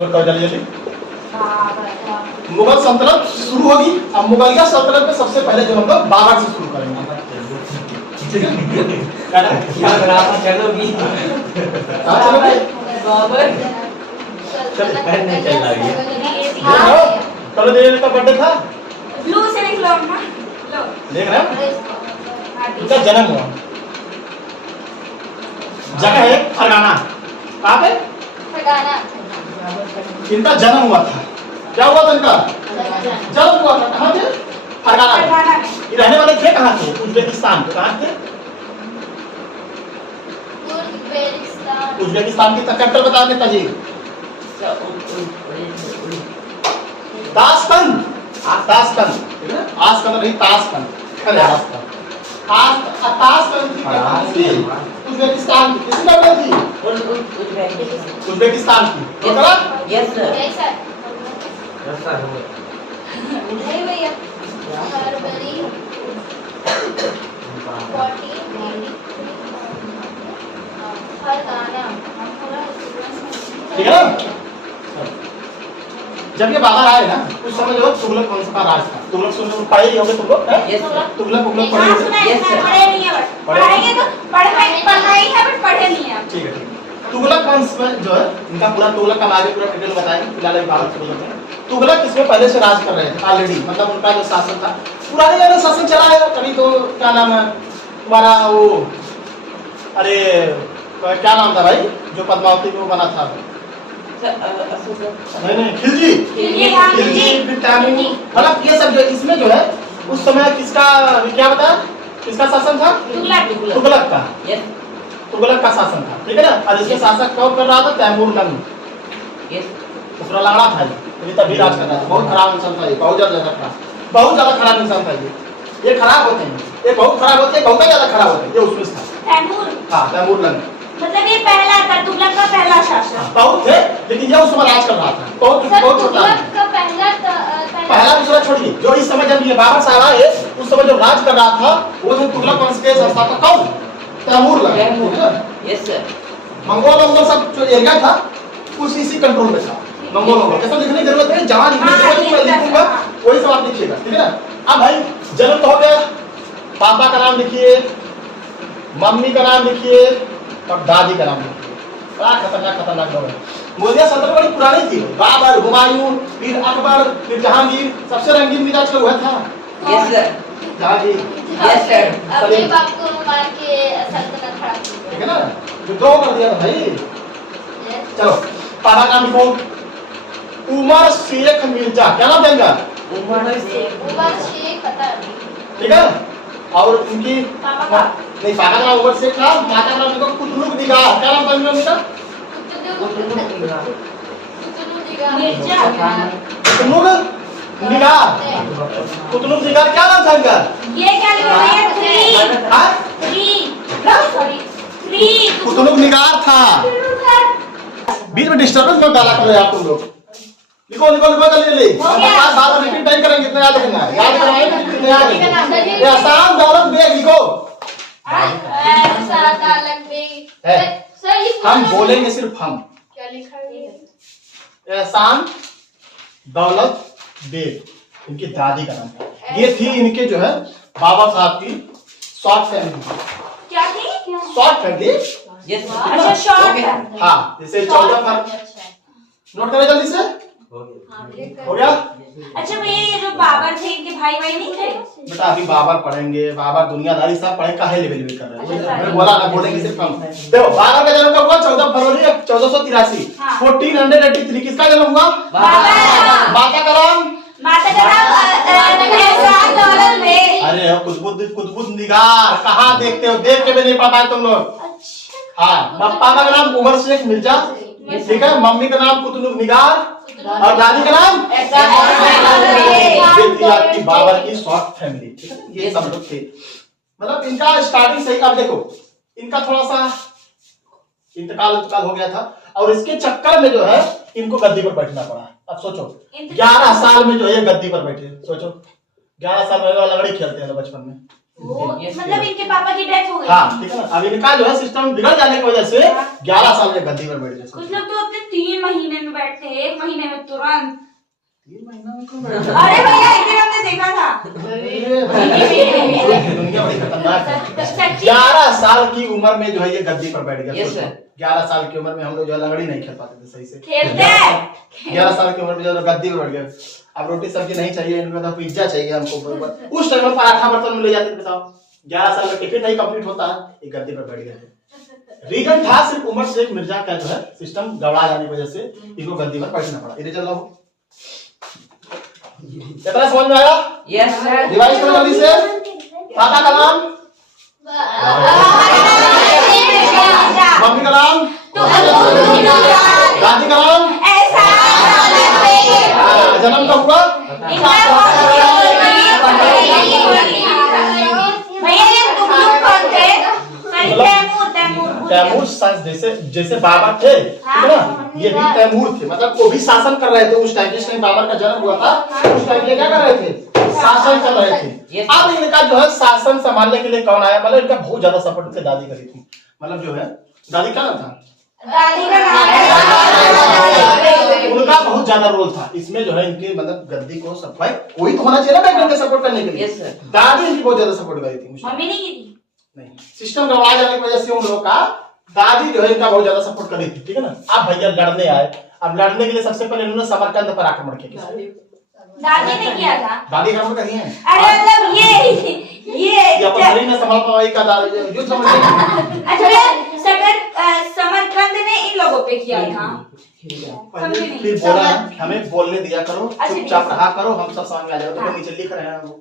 कर जल्दी जल्दी। मुगल सल्तनत शुरू होगी। अब मुगलिया सल्तनत में सबसे पहले जो हम लोग बाबर से शुरू करेंगे। ठीक है चलोगी चलोगे बाबर पहले चल रही हाँ कल देवी का बर्थडे था। ब्लू से लिख लो अम्मा लो देख रहे हैं इनका जन्म हुआ जगह है फरगाना। कहाँ पे इनका जन्म हुआ था। क्या हुआ था इनका जन्म हुआ था। कहाँ थे फरगाना। ये रहने वाले थे कहाँ थे उज्बेकिस्तान के। कहाँ थे उज्बेकिस्तान की कैपिटल बता देता जी। ताशकंद ताशकंद आसकंद नहीं ताशकंद। अरे ताशकंद की उज्बेकिस्तान की किसने बनाई थी उज्बेकिस्तान की। तो करा यस सर नहीं भैया ठीक है ना। जब ये बाबर आए ना उस समय जो तुगलक वंश का राज था। तुगलक सुन पढ़े ही होंगे तुम लोग। यस सर तुगलक उगलक पढ़े होंगे। Yes, sir. पढ़े नहीं है बट पढ़ाएंगे तो पढ़ना ही है बट पढ़े नहीं है। ठीक है। तुगलक वंश में जो है इनका पूरा तुगलक का आगे पूरा डिटेल बताएंगे। फिलहाल एक बाबर तुगलक है। तुगलक इसमें पहले से राज कर रहे थे ऑलरेडी। मतलब उनका जो शासन था पुराने जमाने शासन चला है। कभी तो क्या नाम है तुम्हारा वो अरे क्या नाम था भाई जो पद्मावती में वो बना था। नहीं खिलजी फिर तैमूर। मतलब ये सब जो इसमें जो है उस समय किसका क्या बताया किसका शासन था तुगलक का। यस तुगलक का शासन था। ठीक है ना। और इसके शासक कौन कर रहा था तैमूर लंग। यस दूसरा लंगड़ा था ये तभी राज कर रहा था। बहुत खराब इंसान था ये। बहुत ज्यादा खराब इंसान था ये खराब होते हैं। ये बहुत खराब होते हैं बहुत ज्यादा खराब होते हैं। ये उसमें था तैमूर हाँ तैमूर लंग। मतलब ये पहला था तुगलक का पहला शासक। बहुत थे लेकिन ये उस समय राज कर रहा था। बहुत छोटा था। पहला दूसरा छोड़िए जो इस समय जब ये बाबर साहब आए उस समय जब राज कर रहा था वो थे तुगलक वंश के संस्थापक कौन Timur Lang. Yes sir Mongol सब जो एरिया था उस इसी कंट्रोल में था। मंगोल ऐसा लिखने की जरूरत नहीं। जहाँ लिखने की जरूरत मैं लिखूंगा वही सब आप लिखिएगा। ठीक है ना। अब भाई जन्म तो हो गया। पापा का नाम लिखिए मम्मी का नाम लिखिए और दादी का नाम लिखिए। बड़ा खतरनाक लोग है। मुगलिया सल्तनत बड़ी पुरानी थी। बाबर हुमायूं फिर अकबर फिर जहांगीर सबसे रंगीन मिजाज का हुआ था yes sir Jahangir. Yes sir अपने बाप को मार के सल्तनत खड़ा की। ठीक है ना। विद्रोह कर दिया था भाई। चलो पापा का नाम लिखो उमर शेख मिर्जा। क्या नाम देंगे उमर से उमर शेख पता नहीं। ठीक है। और उनकी पापा का नहीं पापा का नाम उमर शेख था। माता का नाम लिखो कुतुब निगार। क्या नाम बन उनका मिर्जा कुतुब निगार। क्या नाम था इनका ये क्या लिखा है हाँ? थ्री कुतुब निगार था। बीच में डिस्टर्बेंस मत डाला करो यार तुम लोग। लिखो जल्दी बात रिपीट नहीं करेंगे। इतना याद रखना याद कराएंगे। ये आसान दौलत बेग लिखो। हम बोलेंगे सिर्फ हम। क्या लिखा है एहसान दौलत बेग इनकी दादी का नाम था। ये थी इनके जो है बाबा साहब की शॉर्ट फैमिली। क्या थी शॉर्ट फैमिली यस अच्छा शॉर्ट हाँ जैसे 14 फर्क नोट करें जल्दी से। हो गया। अच्छा भैया ये जो बाबर थे इनके भाई नहीं थे। बेटा अभी बाबर पढ़ेंगे। बाबर दुनियादारी सब पढ़े काहे लेवल में कर रहे हैं। मैंने बोला ना बोलेंगे सिर्फ हम। देखो बाबर का जन्म कब हुआ 14 फरवरी 1483 1483। किसका जन्म हुआ माता का नाम एहसान दौलत बेग। अरे कुतुब निगार कहाँ देखते हो। देख के भी नहीं पता है तुम लोग। हाँ पापा का नाम उमर शेख मिर्जा। ठीक है। मम्मी का नाम कुतुब निगार और दादी का नाम आपकी बाबर की शॉर्ट फैमिली। ठीक है। ये सब लोग थे। मतलब इनका स्टार्टिंग सही। अब देखो इनका थोड़ा सा इंतकाल हो गया था और इसके चक्कर में जो है इनको गद्दी पर बैठना पड़ा। अब सोचो 11 साल में जो है गद्दी पर बैठे। सोचो 11 साल में लंगड़ी खेलते हैं बचपन में। मतलब इनके पापा की डेथ हो गई। हाँ ठीक है ना। अब इनका जो है सिस्टम बिगड़ जाने की वजह से 11 साल में गद्दी पर बैठ गए। कुछ लोग तो अपने 3 महीने में बैठते हैं, 1 महीने में तुरंत। 3 महीना में क्यों बैठे? अरे भैया एक दिन हमने देखा था। अरे भाई, दुनिया बड़ी खतरनाक है। सच्ची 11 साल की उम्र में जो है ये गद्दी पर बैठ गया। Yes, sir. 11 साल की उम्र में हम लोग जो है लंगड़ी नहीं खेल पाते थे सही से। खेलते हैं। 11 साल की उम्र में जो है गद्दी पर बैठ गया। अब रोटी सब्जी नहीं चाहिए, इनमें तो पिज्जा चाहिए हमको। उस टाइम में पराठा बर्तन में ले जाते थे। बताओ 11 साल में टिफिन नहीं कंप्लीट होता है, ये गद्दी पर बैठ गया। रीजन था सिर्फ उमर शेख मिर्जा का जो है सिस्टम गड़बड़ा जाने की वजह से इनको गद्दी पर बैठना पड़ा। इधर चलो, कितना समझ में आया? Yes, sir. रिवाइज करो जल्दी से। पापा का नाम, मम्मी का नाम, दादी का नाम, जन्म कब हुआ? भैया ये तुम लोग कौन थे? तैमूर जैसे बाबर थे, ठीक है ना? ये भी तैमूर थे, मतलब वो भी शासन कर रहे थे उस टाइम। जिस टाइम बाबर का जन्म हुआ था उस टाइम ये क्या कर रहे थे? शासन कर रहे थे। अब इनका जो है शासन संभालने के लिए कौन आया? मतलब इनका बहुत ज्यादा सपोर्ट थे दादी करी थी। मतलब जो है दादी का नाम था, दादी का उनका बहुत ज्यादा रोल था इसमें जो है। इनके मतलब गद्दी को सब भाई कोई तो होना चाहिए ना बैकग्राउंड के सपोर्ट करने के लिए। Yes, sir. दादी इनकी बहुत ज्यादा सपोर्ट करी थी। मम्मी नहीं की थी। नहीं, सिस्टम गड़बड़ा जाने की वजह से उन लोगों का दादी जो है इनका बहुत ज्यादा सपोर्ट करी थी, ठीक है ना? अब भैया लड़ने आए। अब लड़ने के लिए सबसे पहले इन्होंने समरकंद पर आक्रमण किया। दादी ने किया था। दादी आक्रमण करी है। अरे मतलब ये अपन शरीर में संभाल पाई का युद्ध समझ नहीं। अच्छा समरकंद ने इन लोगों पे किया था। पहले फिर बोला हमें बोलने दिया करो, अच्छा, चुपचाप ठीक है। रहा करो, हम सब समझ में आ जाएगा। तो नीचे लिख रहे हैं वो,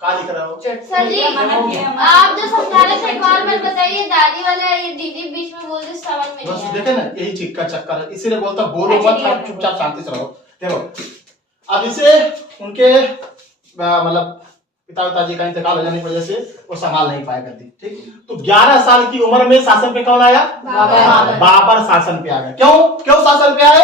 क्या लिख रहे हो? सर जी आप जो समझा रहे थे एक और बार बताइए। दादी वाला ये दीदी बीच में बोल रहे समझ में बस नहीं आया। देखे ना, यही चीज का चक्कर है। इसीलिए बोलता बोलो अच्छा, मत, ठीक है। आप चुपचाप शांति से रहो। देखो अब इसे उनके मतलब पिताजी का इंतकाल हो जाने की वजह से वो संभाल नहीं पाया गद्दी, ठीक। तो 11 साल की उम्र में शासन पे कौन आया? बाबर शासन पे आ गया। क्यों शासन पे आए?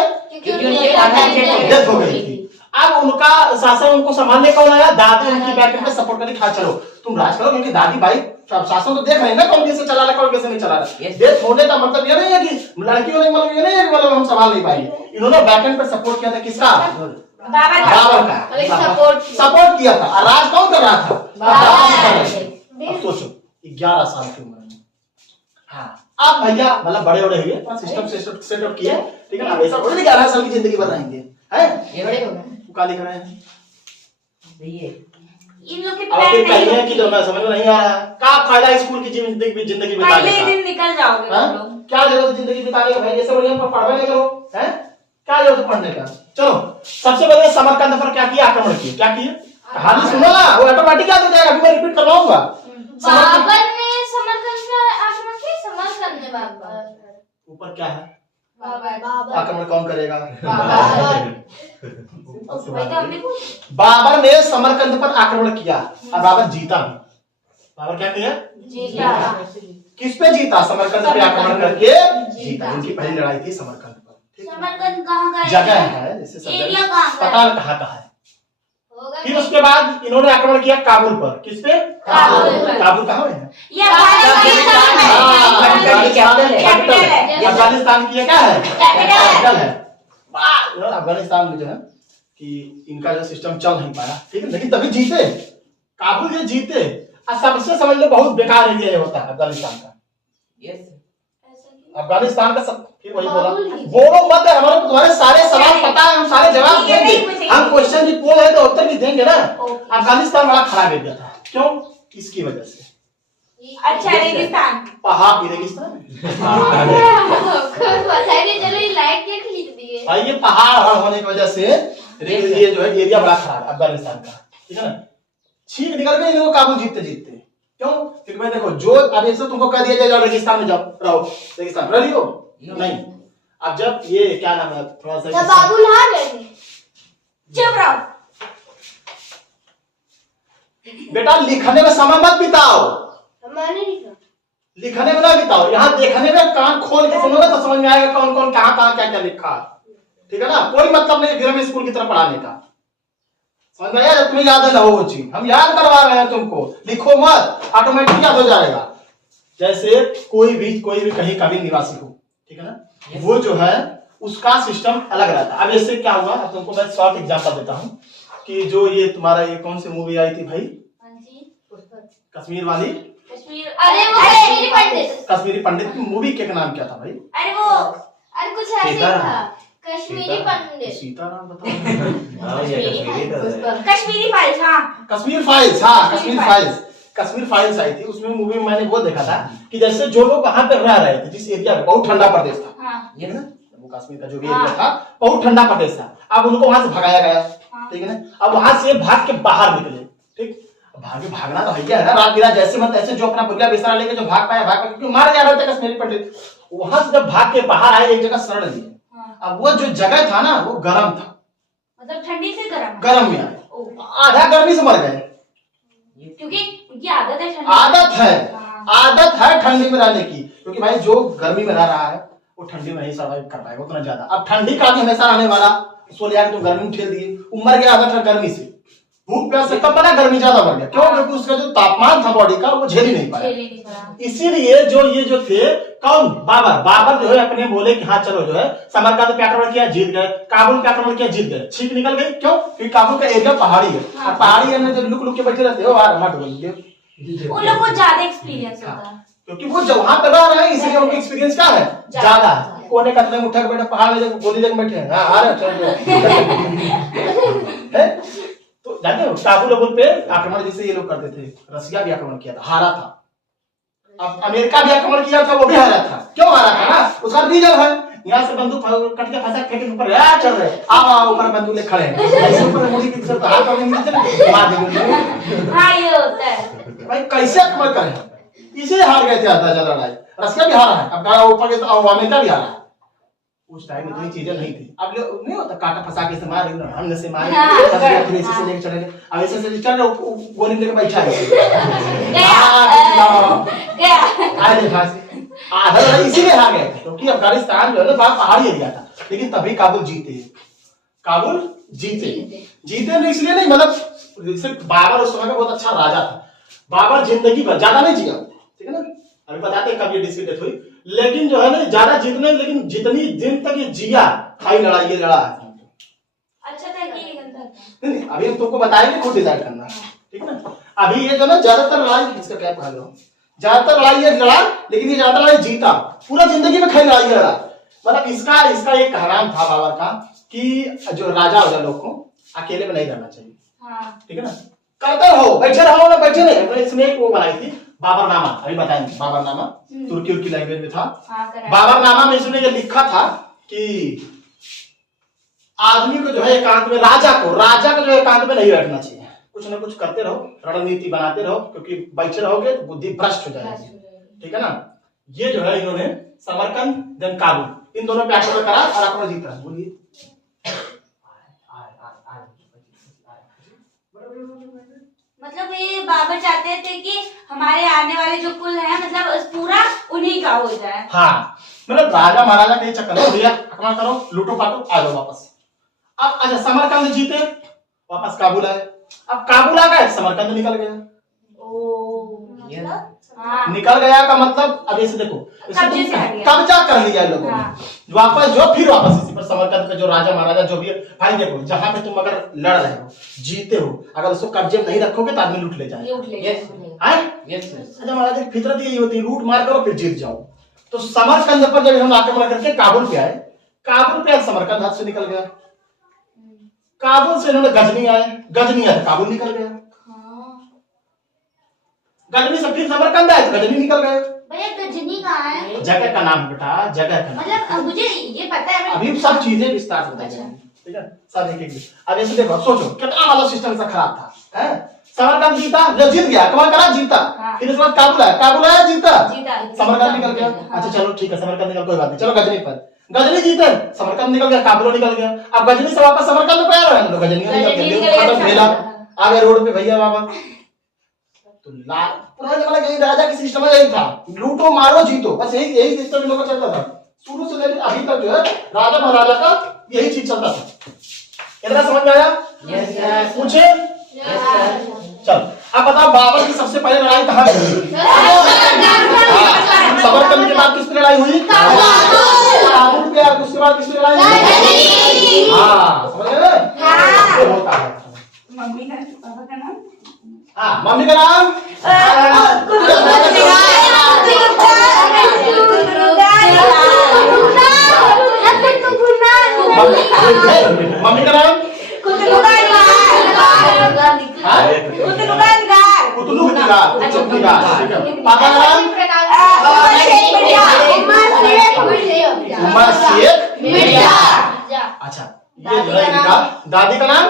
डेथ हो गई थी। अब उनका शासन उनको संभालने कौन आया? दादी उनकी बैक पे सपोर्ट करके खा चलो तुम राज करो, क्योंकि दादी भाई शासन तो देख रहे हैं ना कौन कैसे चला रहा है कौन कैसे नहीं चला रहा। डेथ होने का मतलब ये नहीं है कि लड़कियों ने मतलब ये नहीं है कि मतलब हम संभाल नहीं पाएंगे। इन्होंने बैकएंड पे सपोर्ट किया था किसका? बाबर का सपोर्ट किया था। राज कौन कर रहा था? अब सोचो 11 साल की उम्र में। हाँ अब भैया मतलब बड़े बड़े हुए, सिस्टम सेटअप किए, ठीक है ना? ऐसा थोड़ी 11 साल की जिंदगी भर रहेंगे, हैं? ये बड़े हो गए। क्या लिख रहे हैं? ये इन लोग के अब प्लान फिर नहीं कहिए कि जो मैं समझ में नहीं आ रहा है, क्या फायदा स्कूल की जिंदगी बिताने पहले का? दिन निकल जाओगे हाँ? तुम लोग। क्या जरूरत है जिंदगी बिताने का? भाई जैसे बढ़िया पढ़वे नहीं करो, हैं? क्या जरूरत है पढ़ने का? चलो सबसे पहले समरकंद पर क्या किया? आक्रमण किया। क्या किया? कहानी सुनो ना, वो ऑटोमेटिक याद हो जाएगा। अभी मैं रिपीट करवाऊंगा। बाबर ने समरकंद पर आक्रमण किया। समरकंद ने बाबर ऊपर क्या है? बाबर आक्रमण कौन करेगा? भाई तो हमने कुछ बाबर ने समरकंद पर आक्रमण किया और बाबर जीता भी। बाबर क्या किया? जीता। किस पे जीता? समरकंद पे आक्रमण करके जीता। इनकी पहली लड़ाई थी समरकंद पर, ठीक है? समरकंद कहाँ का जगह है जैसे सब एरिया जगह कहाँ का है? पता नहीं कहाँ कहाँ है। होगा। फिर उसके बाद इन्होंने आक्रमण किया काबुल पर। किस पे? काबुल पर। काबुल कहाँ है? ये अफगानिस्तान है। कैपिटल है। अफगानिस्तान की क्या है? कैपिटल है। अफगानिस्तान में जो है कि इनका जो सिस्टम चल नहीं पाया, ठीक है, लेकिन तभी जीते। काबुल ये जीते। और सबसे समझ लो बहुत बेकार एरिया ये होता है अफगानिस्तान का। अफगानिस्तान का सब फिर वही बोला, बोलो मत, हमारे तुम्हारे सारे सवाल पता है, हम सारे जवाब देंगे। हम क्वेश्चन भी पोल है तो उत्तर भी देंगे ना। अफगानिस्तान बड़ा खराब एरिया था। क्यों? इसकी वजह से। अच्छा रेगिस्तान। पहाड़ रेगिस्तान बताइए चलो ये लाइट क्या खींच दिए। भाई ये पहाड़ होने की वजह से ये जो है एरिया बड़ा खराब है अफगानिस्तान का, ठीक है ना? छींक निकल गए इनको काबुल जीतते जीतते। क्यों? क्योंकि मैं देखो जो अब ऐसे तुमको कह दिया जाए जाओ रेगिस्तान में जाओ रहो, रेगिस्तान रह लियो नहीं। अब जब ये क्या नाम है थोड़ा सा बाबुल हार गए थे। चुप रहो। बेटा लिखने में समय मत बिताओ, मैंने लिखा। लिखने में ना बिताओ, यहाँ देखने में कान खोल के सुनोगे तो समझ में आएगा कौन कौन कहाँ क्या क्या लिखा, ठीक है ना? कोई मतलब नहीं फिर हमें स्कूल की तरफ पढ़ाने का। समझ में आया? जब तुम्हें याद ना हो वो चीज, हम याद करवा रहे हैं तुमको। लिखो मत, ऑटोमेटिक याद हो जाएगा। जैसे कोई भी कहीं का भी निवासी हो, ठीक है ना? वो जो है उसका सिस्टम अलग रहता है। अब इससे क्या हुआ, अब तुमको मैं शॉर्ट एग्जांपल देता हूँ कि जो ये तुम्हारा ये कौन सी मूवी आई थी भाई, कश्मीर वाली, अरे वो कश्मीरी पंडित, कश्मीरी पंडित की मूवी के नाम क्या था भाई? अरे कुछ ऐसे ही था, कश्मीरी पंडित, सीताराम बताओ। हाँ ये कश्मीरी तो कश्मीरी फाइल्स। हाँ कश्मीर फाइल्स, हाँ कश्मीर फाइल्स, कश्मीर फाइल्स आई थी। उसमें मूवी में मैंने वो देखा था कि जैसे जो लोग वहां पे रह रहे थे, जिस एरिया में बहुत ठंडा प्रदेश था, हाँ ये ना वो कश्मीर का जो भी एरिया था बहुत ठंडा प्रदेश था। अब उनको वहां से भगाया गया, ठीक है ना। अब वहां से भाग के बाहर निकले, ठीक, भागना तो भैया है ना, रात बिरात जैसे मत ऐसे जो अपना बुल्ला बिस्तरा लेके जो भाग पाया क्योंकि मारे जा रहे थे कश्मीरी पंडित। वहां से जब भाग के बाहर आए एक जगह शरण लिए। अब वो जो जगह था ना वो गर्म था, मतलब ठंडी से गर्म में आए, आधा गर्मी से मर गए क्योंकि उनकी आदत है ठंडी। आदत है ठंडी में रहने की, क्योंकि भाई जो गर्मी में रह रहा है वो ठंडी में नहीं सर्वाइव कर पाएगा उतना ज्यादा। अब ठंडी का भी हमेशा रहने वाला, उसको ले आके तो गर्मी में ठेल दिए, उमर गया आदत है गर्मी से, भूख प्यास से कब बना गर्मी ज्यादा बढ़ गया। क्यों? क्योंकि उसका जो तापमान था बॉडी का वो झेल ही नहीं पाया। इसीलिए जो ये जो थे कौन, बाबर जो है अपने बोले कि हाँ चलो जो है समरकंद पे आक्रमण किया जीत गए, काबुल पे आक्रमण किया जीत गए, छींक निकल गई। क्यों? क्योंकि काबुल का एरिया पहाड़ी है, पहाड़ी एरिया में जो लुक लुक के बैठे रहते हो उन लोगों को ज्यादा एक्सपीरियंस होता है, क्योंकि वो जब वहां पर रह रहे हैं इसीलिए उनका एक्सपीरियंस क्या है ज्यादा है। कोने कटने में उठा के बैठे पहाड़ में जब गोली लेके बैठे हैं, हाँ तो जानते हो काबुल पे आक्रमण जैसे ये लोग करते थे, रसिया भी आक्रमण किया था, हारा था। अब अमेरिका भी आक्रमण किया था, वो भी हारा था। क्यों हारा था ना, उसका रीजन है यहाँ से बंदूक कट के फंसा फेंके ऊपर चल रहे, आओ ऊपर बंदूक ले खड़े हैं, ऐसे ऊपर मुड़ी की तरफ हाथ करने मिलते ना मार देंगे। हाँ ये होता है भाई कैसे आक्रमण करें, इसे हार गए थे आधा ज्यादा लड़ाई। रसिया भी हारा है, अब ऊपर के तो अमेरिका भी हारा है। उस टाइम इतनी चीजें नहीं थी। अब नहीं होता काटा फंसा के से मारे, हमने से मारे, ऐसे से लेके चले गए, अब ऐसे से चल रहे गोली लेके बैठा है आधा लड़ाई इसीलिए हार गए थे क्योंकि अफगानिस्तान जो है ना बहुत पहाड़ी एरिया था। लेकिन तभी काबुल जीते, काबुल जीते नहीं इसलिए नहीं, मतलब सिर्फ बाबर उस समय का बहुत अच्छा राजा था। बाबर जिंदगी भर ज्यादा नहीं जिया, ठीक है ना, अभी बताते हैं कब ये डिस्क डेथ हुई, लेकिन जो है ना ज्यादा जितने, लेकिन जितनी दिन तक ये जिया खाई लड़ा ये लड़ा है। अच्छा था कि नहीं अभी हम तुमको बताएंगे, खुद डिसाइड करना, ठीक है ना। अभी ये जो ना ज्यादातर लड़ाई, इसका क्या कहा लो, ज्यादातर लड़ाई ये लड़ा, लेकिन ये ज्यादा लड़ाई जीता, पूरा जिंदगी में खाई लड़ाई लड़ा। मतलब इसका एक कहनाम था बाबर का कि जो राजा हो लोग को अकेले में नहीं रहना चाहिए, ठीक है ना, करते रहो, बैठे रहो ना बैठे नहीं। इसमें एक वो बनाई थी बाबरनामा, अभी बताएंगे बाबरनामा, तुर्की की लैंग्वेज में था। बाबरनामा में इसने ये लिखा था कि आदमी को जो है एकांत में, राजा को जो है एकांत में नहीं बैठना चाहिए, कुछ ना कुछ करते रहो, रणनीति बनाते रहो, क्योंकि बैठे रहोगे तो बुद्धि भ्रष्ट हो जाएगी, ठीक है ना। ये जो है इन्होंने समरकंद देन काबुल इन दोनों पे आक्रमण करा और आक्रमण जीता। बोलिए मतलब ये बाबर चाहते थे कि हमारे आने वाले जो कुल है मतलब पूरा उन्हीं का हो जाए। हाँ मतलब राजा महाराजा के चक्कर में भैया आक्रमण करो, लूटो पाटो, आ जाओ वापस। अब अच्छा समरकंद जीते, वापस काबुल आए। अब काबुल आ गए, समरकंद निकल गया। निकल गया का मतलब अब ऐसे देखो कब्जा कर लिया लोगों ने, वापस इसी पर समरकंद का जो राजा महाराजा जो भी है। भाई देखो जहां पे तुम अगर लड़ रहे हो जीते हो, अगर उसको कब्जे में नहीं रखोगे तो आदमी लूट ले जाएगा। राजा महाराजा की फितरत यही होती है, लूट मार करो फिर जीत जाओ। तो समरकंद पर जब हम आक्रमण करके काबुल पे आए, काबुल पे समरकंद हाथ से निकल गया। काबुल से इन्होंने गजनी आए, गजनी आए काबुल निकल गया। गजनी से फिर समरकंद आए तो गजनी निकल गए। भैया गजनी कहाँ है? जगह का नाम बेटा, जगह का नाम। मतलब मुझे ये पता है, अभी सब चीजें विस्तार से बताएंगे, ठीक है सब एक एक। अब ऐसे देखो, सोचो कितना वाला सिस्टम सा खराब था, हैं? समरकंद जीता, जब जीत गया आक्रमण करा जीता, फिर उसके बाद काबुल आया जीता, समरकंद निकल गया। अच्छा चलो ठीक है, समरकंद निकल कोई बात नहीं, चलो गजनी पर, गजनी जीते, समरकंद निकल गया, काबुल निकल गया। अब गजनी से वापस समरकंद पे आ रहे हैं, गजनी निकल गया, आ गए रोड पे भैया बाबा। तो पुराने जमाने के राजा की सिस्टम यही था, लूटो मारो जीतो, बस यही सिस्टम इन लोगों का चलता था शुरू से लेकर अभी तक। जो है राजा महाराजा का यही चीज चलता था। इतना समझ में आया? पूछे? चल अब बताओ बाबर की सबसे पहले लड़ाई कहाँ हुई? समरकंद के बाद किसकी लड़ाई हुई? काबुल पे। उसके बाद किसकी लड़ाई समझ गए ना? हाँ। ये होता है। मम्मी का पापा का नाम हाँ, मम्मी का नाम मम्मी का नाम कुतलू टिकार, चुप टिकार, ठीक है। पापा का नाम उमर शेख मिर्जा। अच्छा, ये जो है इनका दादी का नाम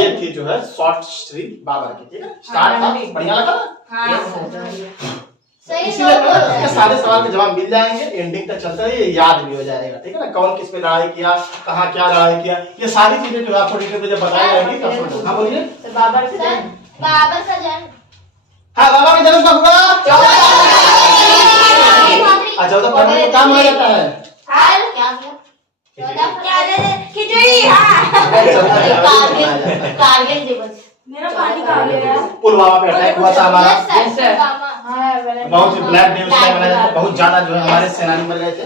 ये थी जो है शॉर्ट हिस्ट्री बाबर की, ठीक है। स्टार्ट था, बढ़िया लगा ना? इसीलिए इसके सारे सवाल के जवाब मिल जाएंगे, एंडिंग तक चलता है, ये याद भी हो जाएगा, ठीक है ना। कौन किस पे लड़ाई किया, कहाँ क्या लड़ाई किया, ये सारी चीजें जो आपको डिटेल में जब बताई जाएंगी तब समझो। हाँ बोलिए। बाबर का जन्म हाँ, बाबा का जन्म कब हुआ? अच्छा, तो पढ़ने में काम आ जाता है। खिचड़ी। कारगिल दिवस मेरा पानी कहाँ गया? पुलवामा पे अटैक हुआ था हमारा, Yes, sir. बहुत ही ब्लैक डे उसमें मनाया जाता है, बहुत ज्यादा जो है हमारे सेनानी मर गए थे,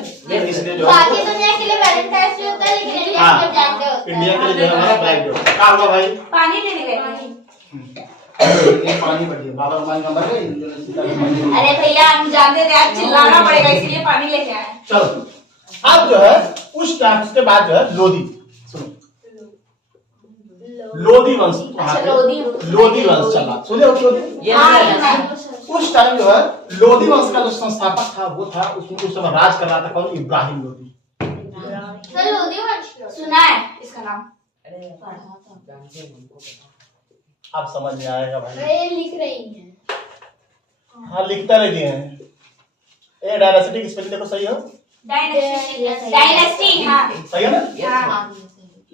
इसलिए जो बाकी दुनिया के लिए वैलेंटाइंस डे होता है, लेकिन इंडिया हाँ, के लिए ब्लैक डे होता है। इंडिया के लिए जो है हमारा ब्लैक डे होता है। क्या हुआ भाई? पानी लेने गए पानी बढ़िया, बाबा हमारे नंबर है। अरे भैया हम जानते थे आज चिल्लाना पड़ेगा इसलिए पानी लेके आए। चलो, अब जो है उस टाइम के बाद जो है लोधी, सुनो, लोधी वंश, लोधी वंश चला, सुने हो लोधी? उस टाइम जो है लोधी वंश का जो संस्थापक था वो था, उसमें उस समय राज कर रहा था कौन? इब्राहिम लोधी। सर लोधी वंश सुना है इसका नाम? आप समझ में आएगा भाई। ये लिख रही हैं। हाँ, लिखता रहिए हैं। ए डायनासिटी की स्पेलिंग देखो, सही हो? डायनेस्टी। हाँ सही है ना? हाँ।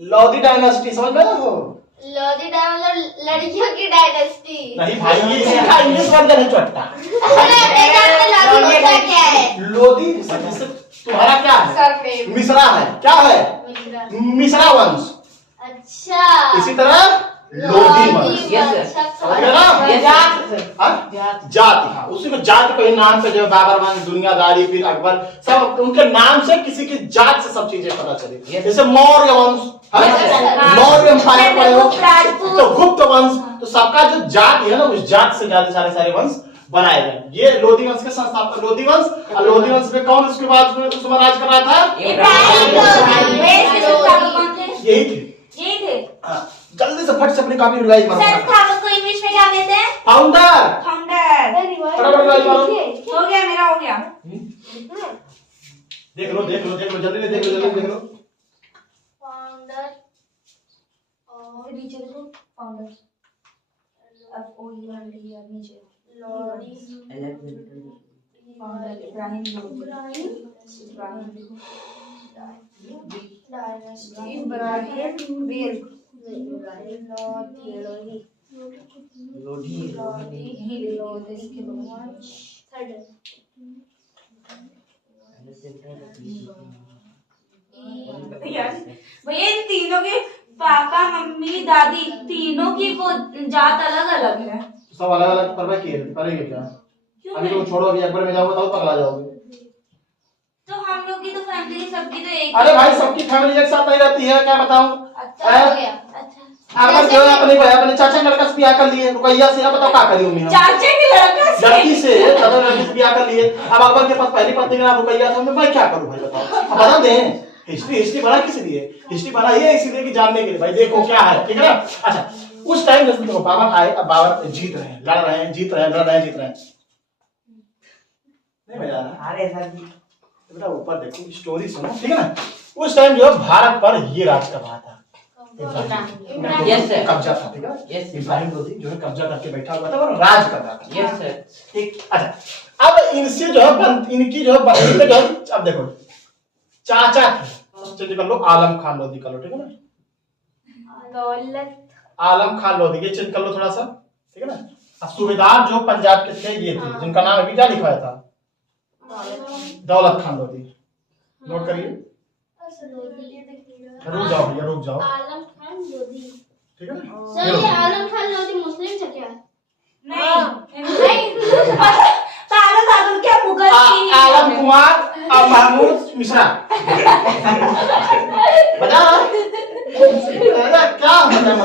लोधी डायनासिटी समझ में आया हो? लोधी मतलब लड़कियों की डायनेस्टी। नहीं भाई, ये इसका इंग्लिश वर्जन है चट्टा। लोधी क्या है? लोधी जैसे तुम्हारा क्या है? मिश्रा है, क्या है? मिश्रा वंश। अच्छा, इसी तरह लोधी वंश, समझ गए ना? हाँ? जाति, हाँ, उसी को जाति के नाम पे जो बाबर वंश, दुनियादारी, फिर अकबर, सब उनके नाम से किसी की जात से सब चीजें पता चली। जैसे मौर्य वंश, मौर्य एम्पायर पढ़े हो, तो गुप्त वंश, तो सबका जो जाति है ना उस जात से ज्यादा सारे वंश बनाए गए। ये लोधी वंश के संस्थापक लोधी वंश। और लोधी वंश में कौन उसके बाद उसमें राज कर रहा था? यही थे। हाँ, जल्दी से फट से अपनी कॉपी रिवाइज मारो। संस्थापक को इंग्लिश में क्या कहते हैं? फाउंडर। फाउंडर। फटाफट रिवाइज मारो। हो गया, मेरा हो गया। देख लो जल्दी देख लो। फाउंडर और नीचे देखो, फाउंडर। अब ओ नीचे लोधी फाउंडर इब्राहिम लोधी। भैया इन तीनों के पापा मम्मी दादी तीनों की वो जात अलग अलग है। सब अलग अलग परवाह किए करेंगे क्या? अभी तुम छोड़ो, अभी अकबर में जाओगे तो पगला जाओगे। तो हम लोग की तो फैमिली सबकी तो एक। अरे भाई, सबकी फैमिली एक साथ नहीं रहती है, क्या बताऊं? अच्छा हो गया। अच्छा, अकबर जो है अपने चाचा के लड़का से ब्याह कर लिए, रुकैया से। अब बताओ क्या करी उम्मीद है? चाचा के लड़का से लड़की से ब्याह कर लिए। अब अकबर के पास पहली पत्नी का नाम रुकैया था, मैं क्या करूं भाई बताओ? अब बता दें, हिस्ट्री बना किस लिए? हिस्ट्री बना ये इसीलिए कि जानने के लिए भाई, देखो क्या है, ठीक है ना? अच्छा, उस टाइम जैसे देखो बाबर आए, अब बाबर जीत रहे हैं, लड़ रहे हैं, जीत रहे हैं। नहीं मजा आ रहा? अरे सर जी, बेटा ऊपर देखो, स्टोरी सुनो, ठीक है ना? उस टाइम जो है भारत पर ये राज कर रहा था यस सर, कब्जा था, ठीक है? यस इब्राहिम लोधी जो है कब्जा करके बैठा हुआ था और राज कर रहा था। Yes sir. ठीक, अच्छा, अब इनसे जो है इनकी जो है अब देखो चाचा थे, चेंज कर लो, आलम खान लोधी कर लो, ठीक है ना? आलम खान लोधी, ये चेंज कर लो थोड़ा सा, ठीक है ना? अब सूबेदार जो पंजाब के थे ये थे, जिनका नाम अभी क्या लिखवाया था? दौलत खान लोधी। नोट करिए, रुक जाओ भैया, रुक जाओ, आलम खान लोधी। ठीक है ना? सर ये आलम खान लोधी मुस्लिम था क्या? नहीं पागल क्या मुगल आलम कुमार अब महमूद मिश्रा बता क्या मतलब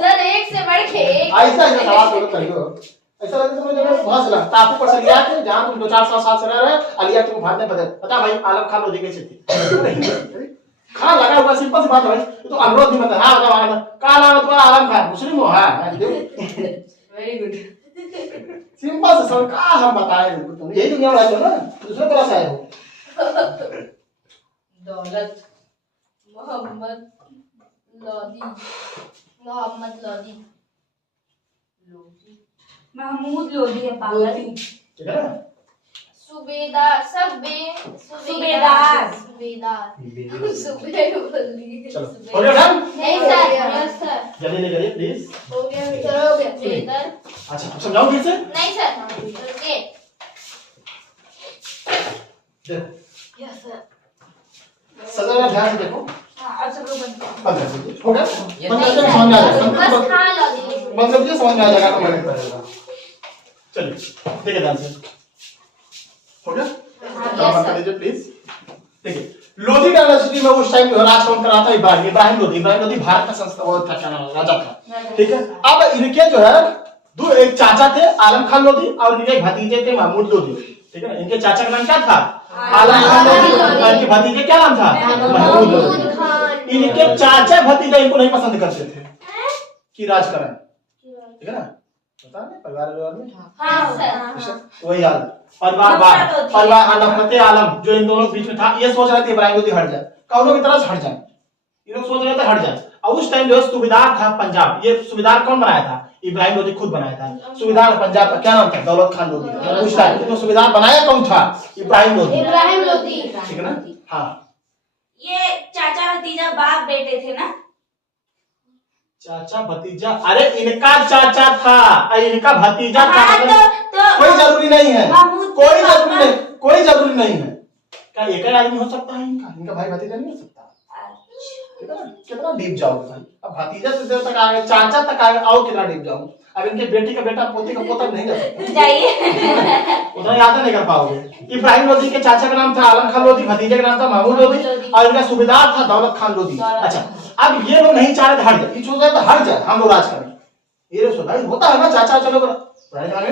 सर एक से बढ़ के एक ऐसा ऐसा सवाल करो करियो ऐसा लगे तो मुझे बहुत लगा टापू पर से लिया के जहां तुम 2-4 साल से रह रहे अलिया तुम भाग में बता भाई आलम खान लोधी कैसे थी खान लगा हुआ सिंपल सी बात है भाई तो अनुरोध नहीं मतलब हां बताओ का नाम है तुम्हारा आलम खान मुस्लिम हो हां वेरी गुड सिंपल से सब का हम बताएं तुम यही दुनिया में रहते हो ना दूसरे तरह से आए हो दौलत मोहम्मद लोधी मोहम्मद लोधी महमूद लोधी है पागल ठीक है ना सुबेदार सुबेदार सुबेदार चलो हो गया डन नहीं सर यस सर जल्दी ले करिए प्लीज हो गया सर हो गया सुबेदार अच्छा अब समझाओ फिर से नहीं सर रुकिए यस सर सजा ध्यान से देखो हाँ अब सब लोग बंद करो बंद कर दीजिए हो गया Yes. बंद करके समझ में आ जाएगा बस खा लो दीजिए बंद कर दीजिए समझ में आ जाएगा तो मैंने करेगा चलिए देखिए ध्यान से हो गया बंद कर दीजिए प्लीज देखिए लोधी यूनिवर्सिटी में उस टाइम जो राज कौन कर रहा था इब्राहिम लोधी भारत का संस्था वो था क्या नाम राजा था ठीक है अब इनके जो है दो एक चाचा थे आलम खान लोधी और इनके भतीजे थे महमूद लोधी ठीक है ना इनके चाचा का नाम क्या था आलम खान लोधी और इनके भतीजे क्या नाम था महमूद लोधी इनके चाचा भतीजा इनको नहीं पसंद करते थे कि राज करें ठीक है ना पता नहीं परिवार में हाँ सर वही हाल परिवार नफरत आलम जो इन दोनों के बीच में था ये सोच रहे थे इब्राहिम लोधी हट जाए कौनों की तरह से हट जाए ये लोग सोच रहे थे हट जाए और उस टाइम जो है सूबेदार था पंजाब ये सूबेदार कौन बनाया था इब्राहिम लोधी खुद बनाया था सूबेदार पंजाब का क्या नाम था दौलत खान लोधी उस टाइम तो सूबेदार बनाया कौन था इब्राहिम लोधी ठीक है ना हाँ ये चाचा भतीजा बाप बेटे थे ना चाचा भतीजा अरे इनका चाचा था इनका भतीजा था हाँ, तो कोई जरूरी नहीं है महमूद कोई जरूरी नहीं कोई जरूरी नहीं है क्या एक ही आदमी हो सकता है इनका भाई भतीजा नहीं हो सकता कितना डीप जाओगे भाई अब भतीजा से देर तक आ गए चाचा तक आ गए और कितना डीप जाऊं अब इनके बेटी का बेटा पोती का पोता नहीं जा सकता जाइए उतना याद नहीं कर पाओगे इब्राहिम लोधी के चाचा का नाम था आलम खान लोधी भतीजे का नाम था महमूद लोधी और इनका सूबेदार था दौलत खान लोधी अच्छा अब ये लोग नहीं चाह रहे हट जाए ये सोच रहे थे हट जाए हम लोग राज करें ये लोग सोचा होता है ना चाचा चलो पहले जमाने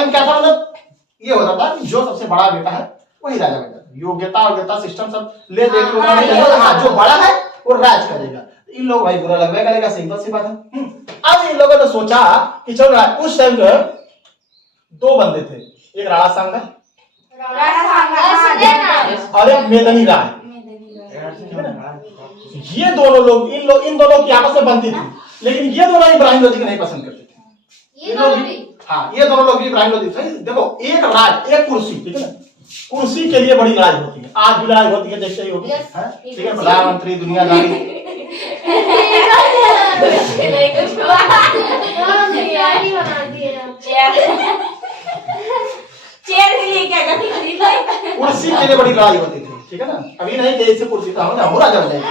में क्या था मतलब ये होता था कि जो सबसे बड़ा बेटा है वही राजा बन जाता योग्यता योग्यता सिस्टम सब ले दे के हाँ जो बड़ा है वो राज करेगा इन लोग भाई बुरा लगवा करेगा सिंपल सी बात है अब इन लोगों ने सोचा कि चलो उस टाइम जो है दो बंदे थे एक राणा सांगा और एक मेदनी राय ये दोनों लोग इन दोनों की आपस में बनती थी लेकिन ये दोनों इब्राहिम लोधी को नहीं पसंद करते थे ये दोनों भी हाँ ये दोनों लोग भी इब्राहिम लोधी थे देखो एक राज एक कुर्सी ठीक है ना कुर्सी के लिए बड़ी लड़ाई होती है आज भी लड़ाई होती है देखते ही होगी ठीक है प्रधानमंत्री दुनियादारी चेयर के लिए क्या करती कुर्सी के लिए बड़ी लड़ाई होती थी ठीक है ना अभी नहीं कि ऐसे कुर्सी का हो राजा हो जाएगी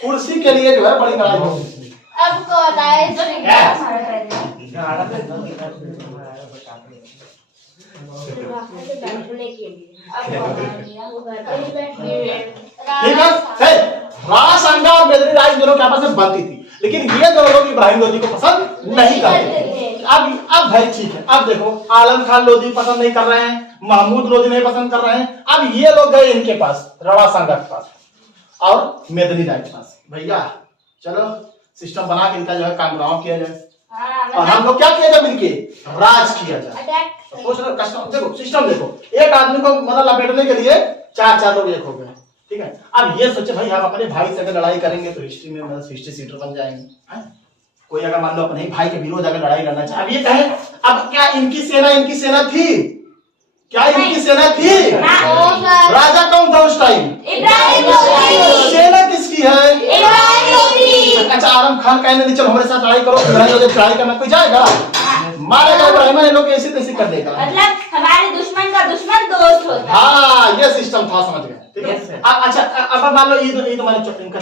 कुर्सी के लिए जो है बड़ी लड़ाई होती थी अब कौन आए ठीक है राणा सांगा और मेदनी राय दोनों के आपस में बनती थी लेकिन ये दोनों लोग इब्राहिम लोधी को पसंद नहीं करते अब भाई ठीक है अब देखो आलम खान लोधी पसंद नहीं कर रहे हैं महमूद लोधी नहीं पसंद कर रहे हैं अब ये लोग गए इनके पास राणा सांगा के पास और मेदनी राय के पास भैया चलो सिस्टम बना के इनका जो है काम किया जाए और हम लोग क्या किया जाए मिलके राज किया जाए सोच रहे कस्टम देखो सिस्टम देखो एक आदमी को मतलब लपेटने के लिए चार लोग एक हो गए ठीक है अब ये सोचे भाई हम अपने भाई से अगर लड़ाई करेंगे तो हिस्ट्री में मतलब हिस्ट्री सीटर बन जाएंगे कोई अगर मान लो अपने भाई के विरोध अगर लड़ाई लड़ना चाहे अब ये कहे अब क्या इनकी सेना थी क्या इनकी सेना थी राजा कौन था उस टाइम सेना किसकी है अच्छा आलम खान कहने नहीं चलो हमारे साथ लड़ाई करो लड़ाई करना कोई जाएगा मारेगा इब्राहिम ने लोग ऐसे तैसे कर देगा मतलब हमारे दुश्मन का दुश्मन दोस्त होता है हाँ ये सिस्टम था समझ गए ठीक है अच्छा अब मान लो ईद हमारे चौकिंग का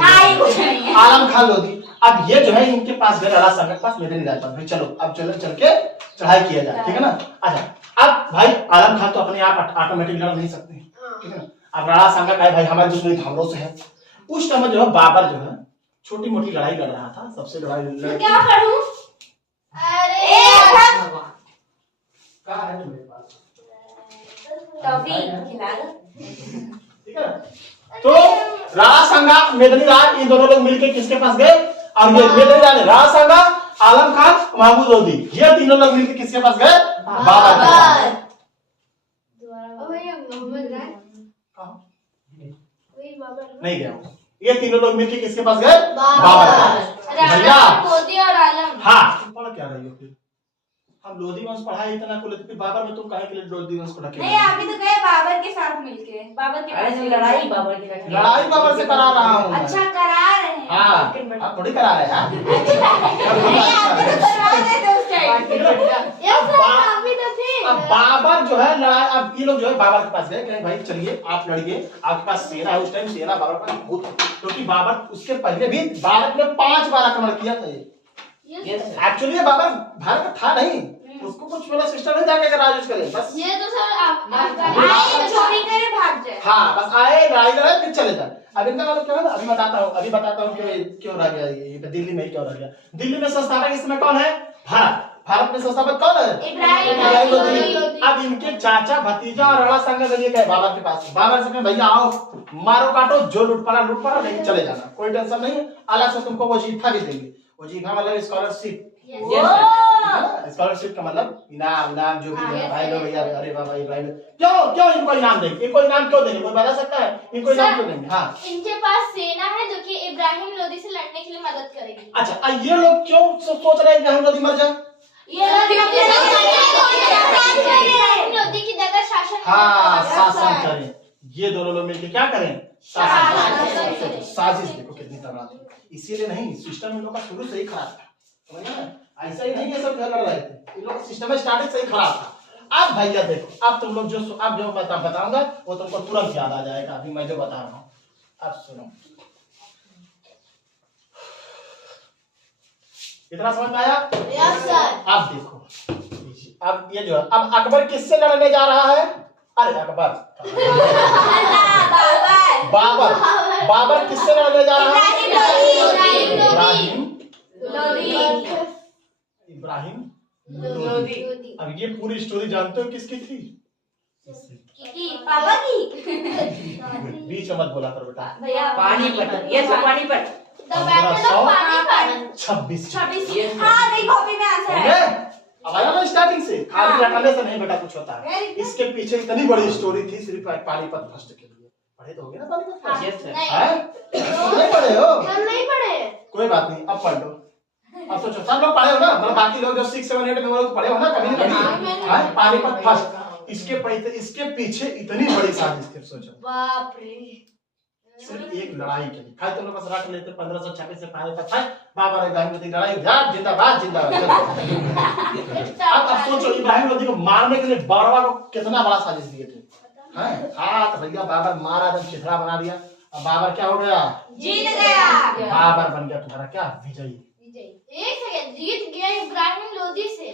हाँ ये कुछ नहीं है आलम खान लोधी अब ये जो है इनके पास गए राणा संघ के पास, मेदनी राज पास, भाई चलो अब चल के चढ़ाई किया जाए, ठीक है ना। अच्छा अब भाई आलम खान तो अपने आप ऑटोमेटिक लड़ नहीं सकते, ठीक है ना। अब राणा संघ का भाई हमारी दुश्मनी हमलों से है। उस टाइम जो है बाबर जो है छोटी मोटी लड़ाई लड़ रहा था, सबसे लड़ाई क्या करूं? अरे क्या है तुम्हारे पास? टॉफी खिला दो। ठीक है। तो राणा संघा मेदनी राज इन दोनों लोग मिलके किसके पास गए? और ये मेदनी राज, राणा संघा, आलम खान, महमूद लोधी, ये तीनों लोग मिलके किसके पास गए? बाबर के पास। नहीं गया वो। ये तीनों लोग मिलके किसके पास गए? बाबर के पास। भैया लोधी और आलम। हाँ तुम पढ़ क्या रही हो फिर? हम लोधी वंश पढ़ाए इतना को लेते, बाबर में तुम काहे के लिए लोधी वंश पढ़ा के? नहीं आप भी तो गए बाबर के साथ मिलके, बाबर के पास लड़ाई बाबर की लड़ाई। लड़ाई बाबर से करा रहा हूँ। अच्छा करा रहे हैं। हाँ आप थोड़ी करा रहे हैं। नहीं आप भी तो करवा रहे थे उस टाइम। अब बाबर जो है लड़ाई, अब ये लोग जो है बाबर के पास गए, कहे भाई चलिए आप लड़िए, आपके पास सेना है। उस टाइम सेना बाबर का बहुत, क्योंकि बाबर उसके पहले भी भारत में 5 बार आक्रमण किया था। ये एक्चुअली बाबर भारत का था नहीं, उसको कुछ वाला सिस्टम नहीं था कि राज करे, बस ये तो सर आप आए चोरी करे भाग जाए। हाँ बस आए लड़ाई लड़ाई फिर चले जाए। अब इनका मतलब क्या है ना, अभी बताता हूँ क्यों रह गया ये दिल्ली में ही क्यों रह गया। दिल्ली में संस्थापक इस समय कौन है? भारत में संस्थापक कौन है? इब्राहिम लोधी। अब इनके चाचा भतीजा और राणा संघ के लिए गए बाबर के पास। बाबर से कहे भैया आओ मारो काटो, जो लूट पड़ा नहीं चले जाना, कोई टेंशन नहीं है, अलग से तुमको वजीफा भी देंगे। वजीफा मतलब स्कॉलरशिप, स्कॉलरशिप का मतलब इनाम जो भी है भाई लोग यार। अरे बाबा इब्राहिम क्यों इनको इनाम देंगे? इनको इनाम क्यों देंगे? कोई बता सकता है इनको इनाम क्यों देंगे? हाँ इनके पास सेना है जो कि इब्राहिम लोधी से लड़ने के लिए मदद करेगी। अच्छा ये लोग क्यों सोच रहे हैं इब्राहिम लोधी मर जाए? इब्राहिम लोधी की जगह शासन करें। ये दोनों लोग मिलकर क्या करें? साजिश देखो कितनी तगड़ा थी। इसीलिए नहीं, सिस्टम इन लोग का शुरू से ही खराब था, समझ गए? ऐसा ही नहीं है सब लड़ रहे थे, इन लोग का सिस्टम स्टार्टिंग से ही खराब था। अब भैया देखो, अब तुम लोग जो बताऊंगा वो तुमको तुरंत याद आ जाएगा। अभी मैं जो बता रहा हूँ अब सुनो, इतना समझ में आया? Yes sir. अब देखो, अब ये जो है, अब अकबर किससे लड़ने जा रहा है? अरे अकबर बाबर किससे लड़ने जा रहा है? इब्राहिम लोधी। अब ये पूरी स्टोरी जानते हो किसकी थी? पापा की। बीच मत बोला कर बेटा। भैया पानीपत, ये सब पानीपत। 1526। हाँ नहीं कॉपी में आंसर है। अब आया ना स्टार्टिंग से, खाली रटने से नहीं बेटा कुछ होता है। इसके पीछे इतनी बड़ी स्टोरी थी सिर्फ पानीपत फर्स्ट के लिए। पढ़े तो होगे ना पानीपत फर्स्ट? Yes sir. नहीं पढ़े हो? हम नहीं पढ़े। कोई बात नहीं, अब पढ़ लो। अब सोचो सब लोग पढ़े हो ना, मतलब बाकी लोग जो 6, 7, 8 में वो लोग पढ़े हो ना कभी ना कभी। पानीपत फर्स्ट, इसके पीछे इतनी बड़ी साजिश थी, सोचो। बाप रे। सिर्फ एक लड़ाई के लिए खाली तुम लोग बस रख लेते 1526 से पानीपत था। बाबर इब्राहिम लोधी लड़ाई जिंदाबाद जिंदाबाद। अब सोचो इब्राहिम लोधी को मारने के लिए बारवा को कितना बड़ा साजिश दिए थे। तो भैया बाबर मारा, एकदम चिथड़ा बना दिया। अब बाबर क्या हो गया? जीत गया। बाबर बन गया तुम्हारा क्या? विजयी। एक सेकंड, जीत गया इब्राहिम लोधी से।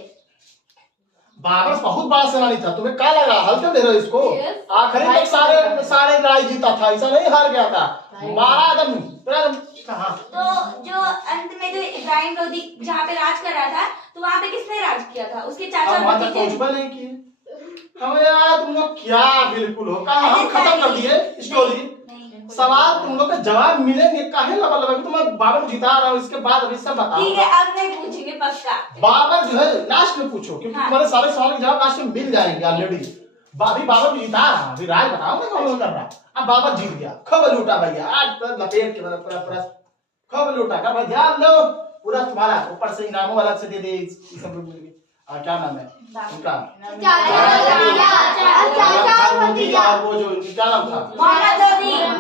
बाबर बहुत बड़ा सेनानी था, तुम्हें क्या लग रहा? हल्के दे रहे हो इसको? आखिरी तक सारे लड़ाई जीता था, ऐसा नहीं हार गया था। मारा एकदम कहाँ? तो जो अंत में जो इब्राहिम लोधी जहाँ पे राज कर रहा था, तो वहाँ पे किसने राज किया था? उसके चाचा भतीजे नहीं किए। हम यार तुम लोग क्या बिल्कुल हो, कहा हम खत्म कर दिए स्टोरी। सवाल तुम लोग का जवाब मिलेंगे, काहे लगा तुम बाबर जिता रहा हूँ, इसके बाद अभी सब बताओ। ठीक है अब नहीं पूछेंगे पक्का। बाबर जो है लास्ट में पूछो, क्योंकि तुम्हारे सारे सवाल के जवाब लास्ट में मिल जाएंगे ऑलरेडी। अभी बाबर जीता रहा, अभी राज बताओ ना कौन कर रहा। अब बाबर जीत गया, खबर लूटा भैया, आज लपेट के पूरा खबर लूटा कर भाई, ध्यान लो पूरा तुम्हारा, ऊपर से इनामों अलग से दे दे सब। क्या नाम है उनका? वो जो क्या नाम था?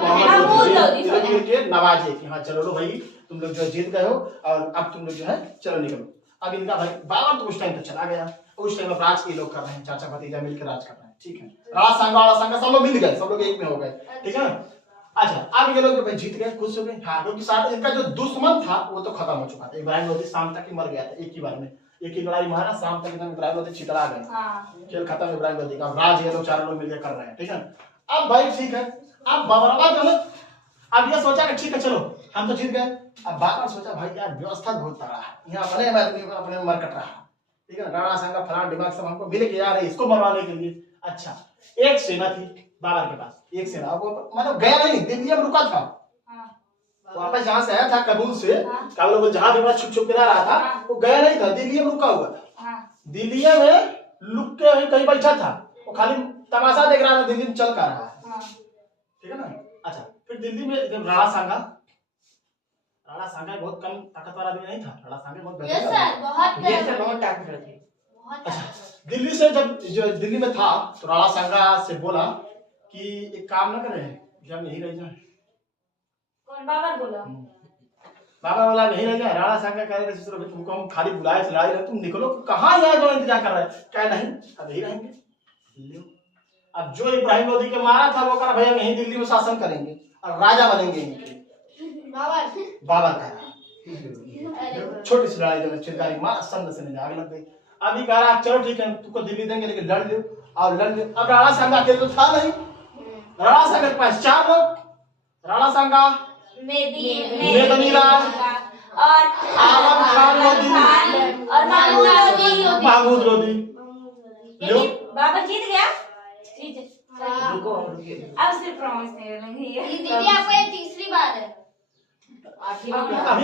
महमूद लोधी। के नवाजे कि हाँ चलो लो भाई तुम लोग जो जीत गए हो, और अब तुम लोग जो है चलो निकलो। अब इनका भाई बाबर तो उस टाइम तो चला गया, उस टाइम राज के लोग कर रहे हैं, चाचा भतीजा मिलकर राज कर रहे हैं, ठीक है। राज संघ सब लोग मिल गए, सब लोग एक में हो गए, ठीक है। अच्छा अब ये लोग जीत गए, खुश हो गए। हाँ, क्योंकि साथ इनका जो दुश्मन था वो तो खत्म हो चुका था। इब्राहिम लोधी शाम तक ही मर गया था, एक ही बार में, एक ही लड़ाई मारा, शाम तक एकदम इब्राहिम लोधी छितरा गए। खेल खत्म इब्राहिम लोधी का। राज ये लोग चारों लोग मिलकर कर रहे हैं, ठीक है। अब भाई ठीक है, अब बाबराबाद जो है, अब ये सोचा कि ठीक है चलो हम तो जीत गए। अब बाबर सोचा भाई यार व्यवस्था बहुत तगड़ा है, यहाँ अपने आदमी को अपने मर कट रहा है, ठीक है ना। राणा सांगा फलान दिमाग सब हमको मिल के जा रहे इसको मरवाने के लिए। अच्छा एक सेना थी बाबर के पास, एक सेना, वो मतलब गया नहीं, दिल्ली में रुका था। वापस जहाँ से आया था काबुल से, काबुल जहाज में छुप छुप के रहा था, वो गया नहीं था, दिल्ली में रुका हुआ था। दिल्ली में लुक के कहीं बैठा था, वो खाली तमाशा देख रहा था दिल्ली में चल का रहा है, ठीक है ना। अच्छा फिर दिल्ली में जब राणा सांगा बहुत कम ताकतवर आदमी नहीं था, राणा सांगा बहुत यस सर, बहुत ये सब बहुत ताकतवर थे। अच्छा दिल्ली से जब जो दिल्ली में था तो राणा सांगा से बोला कि एक काम ना करें कि हम यहीं रह जाएं। कौन बाबर बोला? बाबा बोला नहीं रह जाए। राणा सांगा कह रहे तुमको हम खाली बुलाए थे लड़ाई, तुम निकलो कहाँ यहाँ जो इंतजार कर रहे हैं। क्या नहीं अब यही रहेंगे। अब जो इब्राहिम लोधी के मारा था वो कहा भैया यहीं दिल्ली में शासन करेंगे और राजा बनेंगे इनके। बाबर कह रहा छोटी सी लड़ाई जो चिंगारी मारा संग से आग लग गई। अभी कह रहा चलो ठीक है तुमको दिल्ली देंगे लेकिन लड़ लो और लड़ लो। अब राणा सांगा अकेले तो था नहीं, राणा सांगा के पास 4 लोग, राणा सांगा, मेदनी राय और आलम खान लोधी और महमूद लोधी। बाबर जीत गया। ठीक है रुको रुकिए। अब सिर्फ प्रॉमिस नहीं करेंगे ये दीदी आपको ये तीसरी बार है। अभी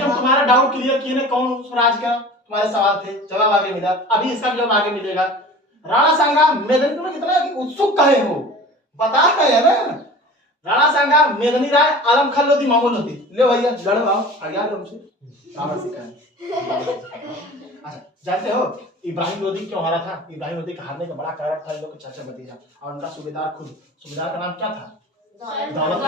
हम तुम्हारा डाउट क्लियर किए ना, कौन स्वराज का तुम्हारे सवाल थे, जवाब आगे मिला। अभी इसका जवाब आगे मिलेगा। राणा सांगा मेदनी में कितना उत्सुक कहे हो बता है ना। राणा सांगा, मेदनी राय, आलम खान लोधी, महमूद लोधी, ले भैया लड़ो आओ आगे हमसे। बाबर सिखा अच्छा जानते हो इब्राहिम लोधी क्यों हारा था? इब्राहिम लोधी का हारने का बड़ा कारण था इन लोग के चाचा भतीजा और उनका सूबेदार खुद। सूबेदार का नाम क्या था? दौलत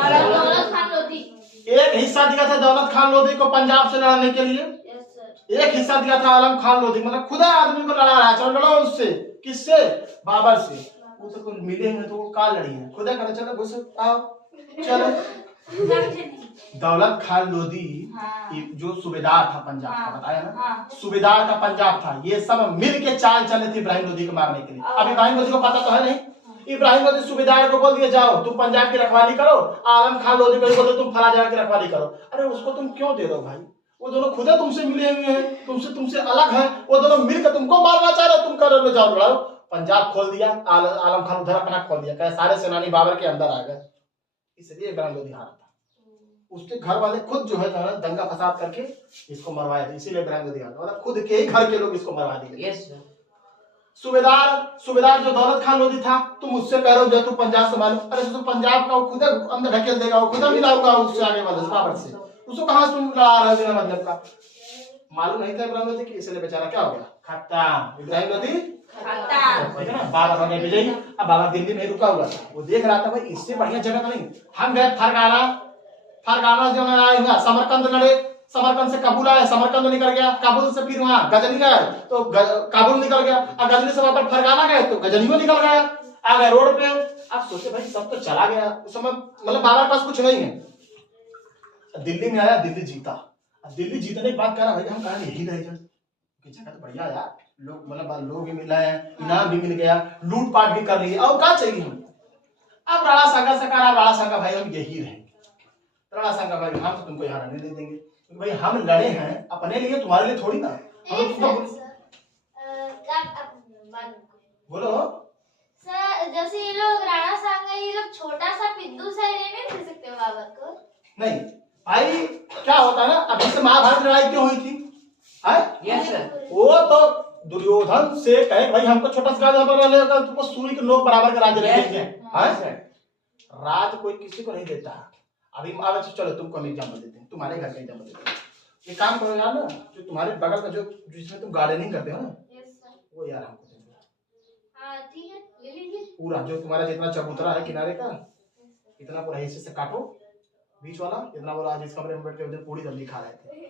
खान लोधी। एक हिस्सा दिया था दौलत खान लोधी को पंजाब से लड़ने के लिए, एक हिस्सा दिया था आलम खान लोधी, मतलब खुदा आदमी को लड़ा रहा है। चलो लड़ो उससे, किससे? बाबर से। वो तो मिले हैं तो वो का लड़ी है, खुदा करे चलो घुसो आओ चलो। दौलत खान लोधी जो सूबेदार था पंजाब का, बताया ना, सूबेदार का पंजाब था। ये सब मिल के चाल चले थे इब्राहिम लोधी को मारने के लिए। अब इब्राहिम लोधी को पता तो है नहीं। इब्राहिम लोधी सूबेदार को बोल दिया जाओ तुम पंजाब की रखवाली करो, आलम खान लोधी को बोलो तुम फला जगह की रखवाली करो। अरे उसको तुम क्यों दे रहे हो भाई? वो दोनों खुदा तुमसे मिले हुए हैं, तुमसे अलग है। वो दोनों मिलकर तुमको मारना चाह रहे, तुम कर रहे हो जाओ लड़ाओ। पंजाब खोल दिया, आलम खान उधर अपना खोल दिया, कहे सारे सेनानी बाबर के अंदर आ गए। इसलिए इब्राहिम लोधी हारा था। उसके घर वाले खुद जो है दंगा फसाद करके इसको मरवाए थे, इसीलिए इब्राहिम लोधी हारा। मतलब खुद के ही घर के लोग इसको मरवा दिए। सूबेदार जो दौलत खान लोधी था, तुम उससे कह रहे हो जो तू पंजाब से मालूम। अरे तो पंजाब का खुद अंदर ढकेल देगा, वो खुद मिला होगा उससे आगे वाले बाबर से। उसको कहां से तुम लड़ा रहे हो बिना मतलब का? मालूम नहीं था इब्राहिम लोधी की, इसलिए बेचारा क्या हो गया? खत्म। इब्राहिम लोधी खत्म। बाबर होने विजयी। अब बाबर दिल्ली में रुका हुआ था, वो देख रहा था भाई इससे बढ़िया जगह तो नहीं। हम गए फरगाना जो आए, समरकंद लड़े, समरकंद से काबुल आए, समरकंद निकल गया, काबुल से फिर वहां गजनी आए तो काबुल निकल गया, और गजनी से वापस फरगाना गए तो गजनी में निकल गया, आ गए रोड पे। अब सोचे भाई सब तो चला गया, उस समय मतलब बाबर पास कुछ नहीं है। दिल्ली में आया, दिल्ली जीता। दिल्ली जीतने के बाद कह रहा भाई हम कहा यही रह जाए, जगह तो बढ़िया यार, लोग मतलब लोग भी मिल रहे हैं, इनाम भी मिल गया, लूटपाट भी कर ली, और क्या चाहिए हम? अब राणा सांगा से कहा, राणा सांगा भाई हम यही रहेंगे। राणा सांगा भाई हम तो तुमको यहाँ रहने नहीं देंगे, क्योंकि भाई हम लड़े हैं अपने लिए, तुम्हारे लिए थोड़ी ना। बोलो सर, जैसे ये लोग राणा सांगा, ये लोग छोटा सा पिद्दू सा एरिया नहीं दे सकते बाबर को? नहीं भाई, क्या होता है ना, अभी से महाभारत लड़ाई क्यों हुई थी? Yes sir. वो तो दुर्योधन से कहे भाई हमको छोटा सा राज तुमको सूर्य के नोक बराबर का राज देंगे। राज कोई किसी को नहीं देता। अभी चलो तुमको हम एग्जाम्पल देते हैं, तुम्हारे घर का एग्जाम्पल देते हैं। ये काम करो यार ना, जो तुम्हारे बगल का जो जिसमें तुम गार्डनिंग करते हो ना, वो यार हमको दे दो। हाँ ठीक है, ले लीजिए। पूरा जो तुम्हारा जितना चबूतरा है किनारे का, इतना पूरा हिस्से से काटो, बीच वाला इतना बोला, जिस कमरे में बैठ के उधर पूरी सब्जी खा रहे थे,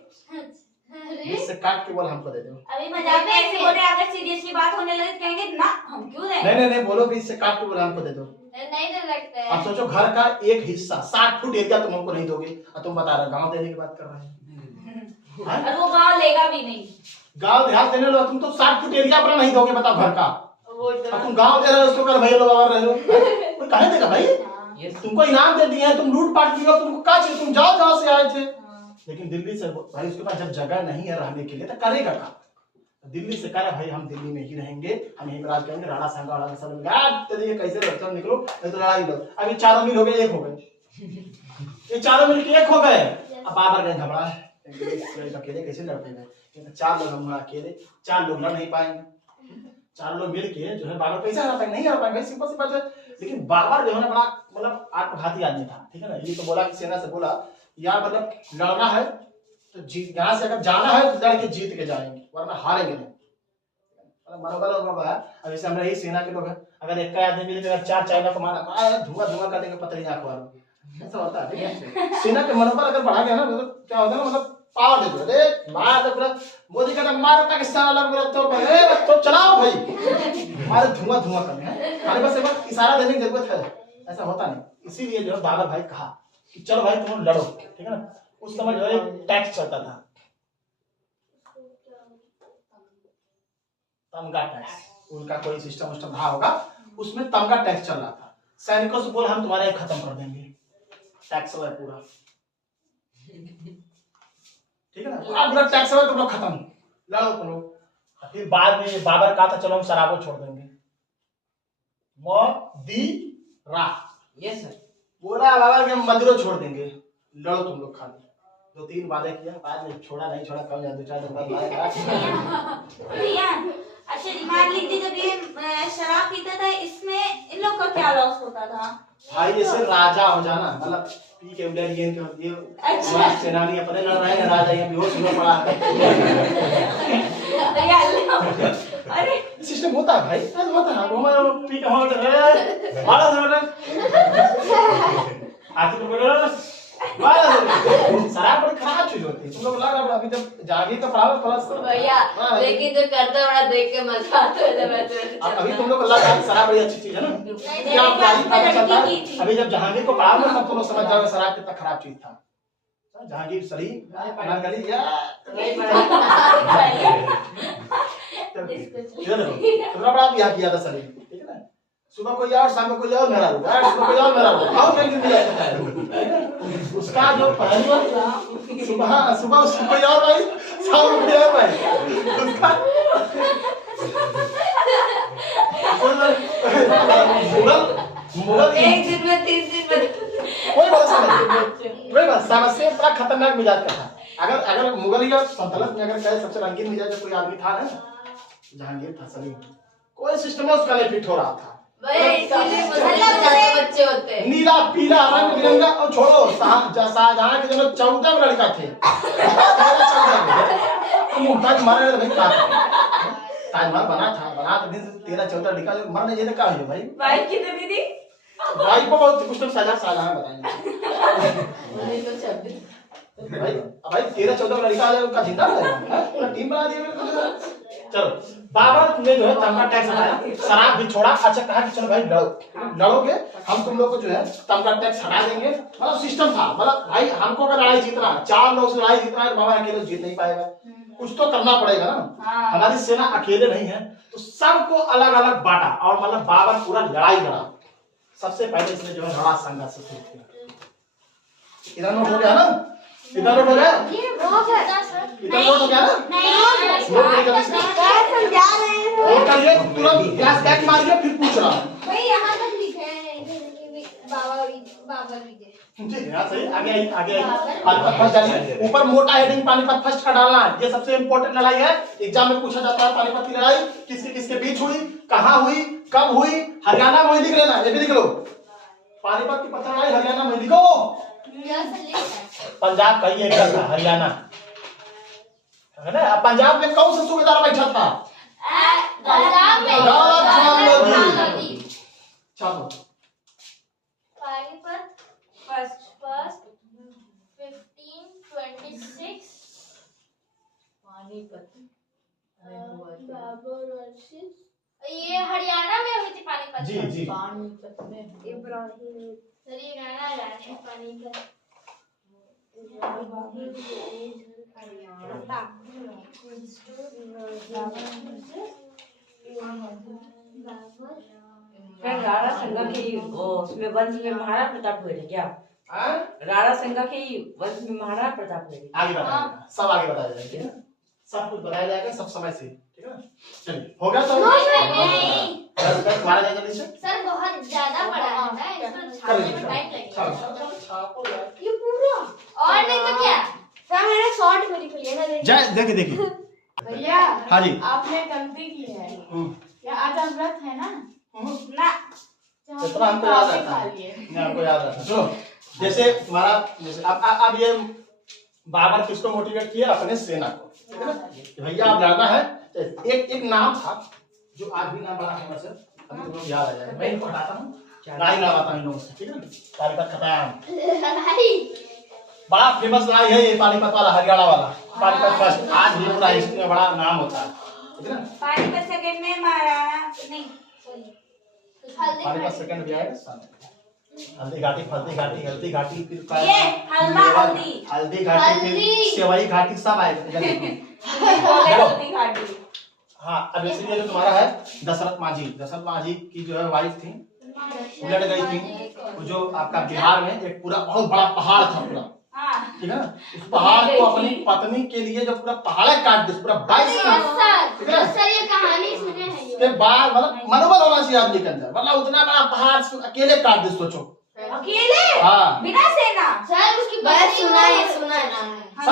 इससे काट के बोला हमको दे दो। अभी मजाक में ऐसे बोले, अगर सीरियसली बात होने लगे तो कहेंगे ना हम क्यों दें। नहीं बोलो कि इससे काट के बोला हमको दे दो। नहीं डर लगता आप है। सोचो घर का एक हिस्सा 60 फुट एरिया तुम हमको नहीं दोगे और तुम बता रहे गांव देने की बात कर रहे हैं। और वो गांव लेगा भी नहीं। गांव देहात देने लो, तुम तो 60 फुट एरिया अपना नहीं दोगे, बताओ घर का, वो तो और तुम गांव दे रहे हो उसको कर भाई लोग और रह लो, कोई कहे देगा भाई? यस तुमको इनाम दे दिए हैं, तुम लूट पाट किए हो, तुमको क्या चाहिए? तुम जाओ जहां से आए थे। लेकिन दिल्ली से भाई उसके पास जब जगह नहीं है रहने के लिए तो करेगा क्या? दिल्ली से कह रहा भाई हम दिल्ली में ही रहेंगे, हम यहीं राज करेंगे, राणा संगा वाला सब मिला तेरे ये कैसे रहते निकलो नहीं तो लड़ाई लो। अभी चारों मिल हो गए, एक हो गए, ये चारों मिल के एक हो गए। अब बाबर गए घबरा अकेले कैसे लड़ते गए? 4 लोग हम अकेले, 4 लोग लड़ नहीं पाएंगे, 4 लोग मिल के जो है बाबर कैसे हरा पाएंगे? नहीं हरा पाएंगे, सिंपल सी बात है। लेकिन बाबर जो है ना बड़ा मतलब आत्मघाती आदमी था, ठीक है ना। ये तो बोला कि सेना से बोला यार मतलब लड़ना है तो जीत, यहाँ से अगर जाना है तो लड़ के जीत के जाएंगे वरना हारेंगे नहीं। मनोबल होगा है। अब जैसे हमारे यही सेना के लोग हैं, अगर एक आदमी मिले तो 4 चाइना को मारा धुआं धुआं कर देंगे पतली आंख वालों, ऐसा होता है। सेना के मनोबल अगर बढ़ा गया ना मतलब क्या होता है ना, मतलब पावर दे दो, अरे मार दो पूरा। मोदी कहता मारो पाकिस्तान वाला पूरा तो चलाओ भाई, मारे धुआं धुआं करने हैं, खाली बस एक बार इशारा देने की जरूरत है, ऐसा होता नहीं। इसीलिए जो है बाबर भाई कहा कि चलो भाई तुम लड़ो, ठीक है ना। उस समय जो है टैक्स चलता था, तमगा टैक्स, उनका कोई सिस्टम उस्टम रहा होगा, उसमें तमगा टैक्स चल रहा था। सैनिकों से बोला हम तुम्हारे खत्म कर देंगे टैक्स है पूरा, ठीक है ना, पूरा टैक्स है तुम लोग खत्म, लड़ो तुम लोग। फिर बाद में बाबर कहा था चलो हम शराबो छोड़ देंगे, मोदी रा यस सर। बोला बाबर के हम मदिरो छोड़ देंगे, लड़ो तुम लोग खाली। 2-3 वादे किया, बाद में छोड़ा नहीं छोड़ा, कब 2-4 दिन बाद भैया अच्छा मान लीजिए जब ये शराब पीता था इसमें इन लोग का क्या लॉस होता था? भाई जैसे राजा हो जाना, मतलब पी के उधर ये अच्छा। सेनानी अपने लड़ रहे हैं, राजा ये बेहोश हुआ पड़ा है। भैया अल्लाह, अरे सिस्टम होता है भाई, ऐसा होता है। हमारा पी के होल्ड है मारा था आती तो बोलो मारा शराब बड़ी खराब चीज होती है। तुम लोग लग रहा अभी जब जागे तो पढ़ाओ प्लस भैया, लेकिन जो करता बड़ा देख के मजा आता है जब ऐसे अभी तुम लोग लग रहा शराब बड़ी अच्छी चीज है ना, क्या प्यारी पता चलता है। अभी जब जहांगीर को पढ़ाओ ना तब तुम लोग समझ जाओगे शराब कितना खराब चीज था। जहांगीर शरीफ गली या तुमने बड़ा बियाह किया था शरीफ, ठीक है ना। सुबह कोई और शाम को कोई और मेरा रुका, सुबह कोई और मेरा रुका, और कहीं मिला है उसका जो पहलू सुबह सुबह उसको कोई और भाई, शाम को कोई और भाई उसका मुगल एक दिन में 3 दिन में कोई भरोसा नहीं, कोई भरोसा से बड़ा खतरनाक मिजाज का था। अगर मुगलिया सल्तनत में अगर कहे सबसे रंगीन मिजाज कोई आदमी था ना, जहांगीर था। सलीम कोई सिस्टम में उसका नहीं फिट हो रहा था। भैया इसीलिए मुसलमान ज्यादा बच्चे होते हैं। नीला पीला रंग बिरंगा, और छोड़ो शाहजहां के जो 14 लड़का थे, मुमताज मारे भाई का ताजमहल बना तो दिन से 13-14 लड़का जो मरने जैसे का हो भाई। वाइफ की तो दीदी भाई को बहुत कुछ तो शाहजहां बताएंगे 1926 भाई। अब भाई 13-14 लड़का का जिंदा रहेगा, पूरा टीम बना दिया। चलो बाबर ने जो है तमगा टैक्स हटाया, शराब भी छोड़ा। अच्छा कहा कि चलो भाई लड़ोगे हम तुम लोग को जो है तमगा टैक्स हटा देंगे। मतलब सिस्टम था, मतलब भाई हमको अगर लड़ाई जीतना, 4 लोग से लड़ाई जीतना है, बाबा अकेले जीत नहीं पाएगा, कुछ तो करना पड़ेगा ना। हमारी सेना अकेले नहीं है, तो सबको अलग अलग बांटा और मतलब बाबर पूरा लड़ाई लड़ा। सबसे पहले इसने जो है राणा संगा से शुरू किया। इधर नोट हो गया ना, इधर नोट हो गया, ये बहुत है सर। इधर नोट हो गया ना, नोट नहीं कर समझा रहे हैं नोट करिए, तुरंत गैस बैक मारिए फिर पूछ रहा हूं। भाई यहाँ तक लिखे हैं इधर कि बाबा विजय। ठीक है यार, सही। आगे आइए पानीपत फर्स्ट डालिए, ऊपर मोटा हेडिंग पानीपत फर्स्ट का डालना है। ये सबसे इंपॉर्टेंट लड़ाई है, एग्जाम में पूछा जाता है। पानीपत की लड़ाई किसके किसके बीच हुई, कहां हुई, कब हुई, हरियाणा में लिख लेना, ये भी लिख लो। पानीपत की पत्थर लड़ाई हरियाणा में लिखो। पंजाब का ही एक था, हरियाणा है ना। पंजाब में कौन सा सूबेदार बैठा था? पंजाब में छापो पानीपत फर्स्ट 1526 पानीपत बाबर वर्सेस ये हरियाणा में हुई थी पानीपत। जी जी सर ये गाना गा रहे हैं पानीपत। फिर राणा संगा के उसमें वंश में महाराणा प्रताप हुए थे क्या? हाँ? राणा संगा के वंश में महाराणा प्रताप हुए थे। आगे बताइएगा, सब आगे बताया जाएगा, ठीक है? सब कुछ बताया जाएगा, सब समय से, ठीक है ना? चलिए, हो गया सब? बस मारा जाएगा नीचे? सर बहुत ज्यादा बड़ा है ना, इसको छापने में टाइम लगेगा। छापो यार। ये पूरा और नहीं तो क्या? सर मैंने शॉर्ट मेरी खुली है ना, देखिए। देखिए भैया हाँ जी। आपने गलती की है। क्या आज व्रत है ना? ना इतना हमको याद खा आता है। लिए। नहीं, हमको याद आता है। सुनो, जैसे तुम्हारा जैसे अब ये बाबर किसको मोटिवेट किया? अपने सेना को, ठीक है ना? कि भैया आप लड़ना है। तो एक नाम था जो आज भी नाम बड़ा फेमस है, अभी तुम लोग याद आ जाएगा। मैं इनको हटाता हूँ, राय लगाता हूँ इन लोगों से, ठीक है ना? पानीपत खत्म, बड़ा फेमस राय है ये पानीपत वाला, हरियाणा वाला पानीपत फर्स्ट। आज भी पूरा हिस्ट्री में बड़ा नाम होता है, ठीक है ना? पानीपत सेकंड में महाराणा नहीं पानीपत सेकंड भी आएगा सामने। हल्दी घाटी, फल्दी घाटी, हल्दी घाटी, फिर ये हल्दा हल्दी हल्दी घाटी, फिर सेवई घाटी, सब आएगा। हल्दी घाटी। हाँ, अब इसलिए जो तुम्हारा है दशरथ मांझी की जो है वाइफ थी, उलट गई थी। वो जो आपका बिहार में एक पूरा बहुत बड़ा पहाड़ था पूरा, हाँ ठीक है ना? उस पहाड़ को अपनी पत्नी के लिए जो पूरा पहाड़ काट दिया, पूरा 22 ठीक है? सर ये कहानी सुने हैं ये। के बाद मतलब मनोबल होना चाहिए आदमी के अंदर, वरना उतना बड़ा पहाड़ अकेले काट दे, सोचो। अकेले हाँ, बिना सेना। सर उसकी बस सुना है सब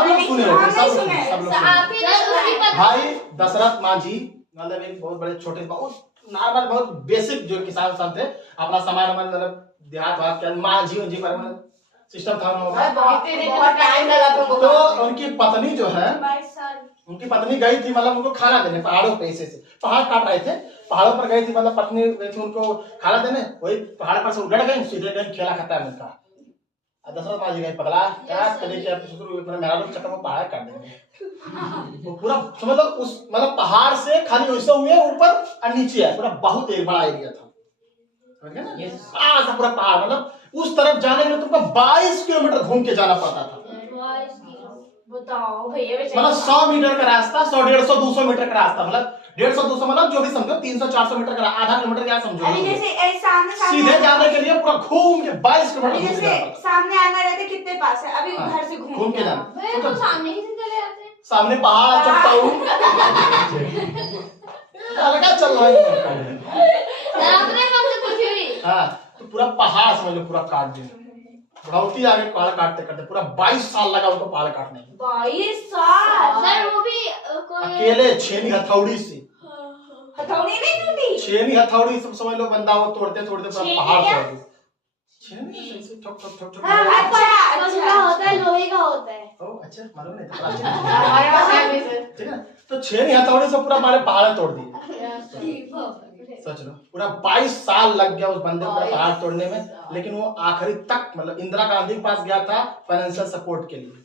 लोग सुने होंगे, सब लोग सुने। सुने, सब लोग आप सुने। ही ने उसकी पत्नी भाई दशरथ मांझी मतलब एक बहुत बड़े छोटे, बहुत नॉर्मल, बहुत बेसिक जो किसान थे, अपना सामान मतलब देहात भाग के मांझी उंझी पर सिस्टम था उन लोगों का। बहुत टाइम लगा तो उनकी पत्नी जो है, 22 साल। उनकी पत्नी गई थी मतलब उनको खाना देने पहाड़ों पे, ऐसे पहाड़ काट रहे थे, पहाड़ों पर गई थी, मतलब पत्नी गई थी उनको खाना देने, वही पहाड़ पर से उगड़ गई, सीधे गई, खेला खत्म उनका। दशरथ मांझी गई पगला, क्या करे कि मेरा लोग चक्कर में पहाड़ काट देंगे। वो पूरा समझ लो, उस मतलब पहाड़ से खाली वैसे हुए ऊपर और नीचे है, पूरा बहुत एक बड़ा एरिया था, समझ गए ना? पूरा पहाड़ मतलब उस तरफ जाने में तुमको 22 किलोमीटर घूम के जाना पड़ता था। बताओ भैया मतलब 100 मीटर का रास्ता, 100, 150, 200 मीटर का रास्ता, मतलब 150, 200 मतलब जो भी समझो, 300, 400 मीटर का, आधा किलोमीटर क्या समझो। अभी जैसे सामने सीधे जाने के लिए पूरा घूम के 22 किलोमीटर अभी घूम के जैसे जाना पड़ता। सामने आना रहता कितने पास है, अभी हाँ, घर से घूम के जाना। भैया तो सामने ही से चले आते हैं। सामने पहाड़ चढ़ता हूँ, लगा चल रहा है। सर आपने हमसे पूछी हुई। हाँ, तो पूरा पहाड़ समझ लो, पूरा काट दिया, बढ़ौती आगे पहाड़ काटते काटते पूरा 22 साल लगा उनको पहाड़ काटने में। 22 साल। सर वो भी कोई अकेले छेनी हथौड़ी से, हथौड़ी नहीं टूटी। छेनी हथौड़ी सब समझ लो, बंदा वो तोड़ते तोड़ते पूरा छेनी पहाड़ क्या? तोड़ दिया। छेनी ऐसे ठोक ठोक ठोक ठोक। हाँ, अच्छा दूसरा होता है, लोहे का होता है। ओ अच्छा, मालूम नहीं था। अच्छा, हमारे पास है भी सर। ठीक है, तो छेनी हथौड़ी से पूरा हमारे पहाड़ तोड़ दिए। सोच लो, पूरा 22 साल लग गया उस बंदे को पूरा पहाड़ तोड़ने में, लेकिन वो आखिरी तक मतलब इंदिरा गांधी के पास गया था फाइनेंशियल सपोर्ट के लिए,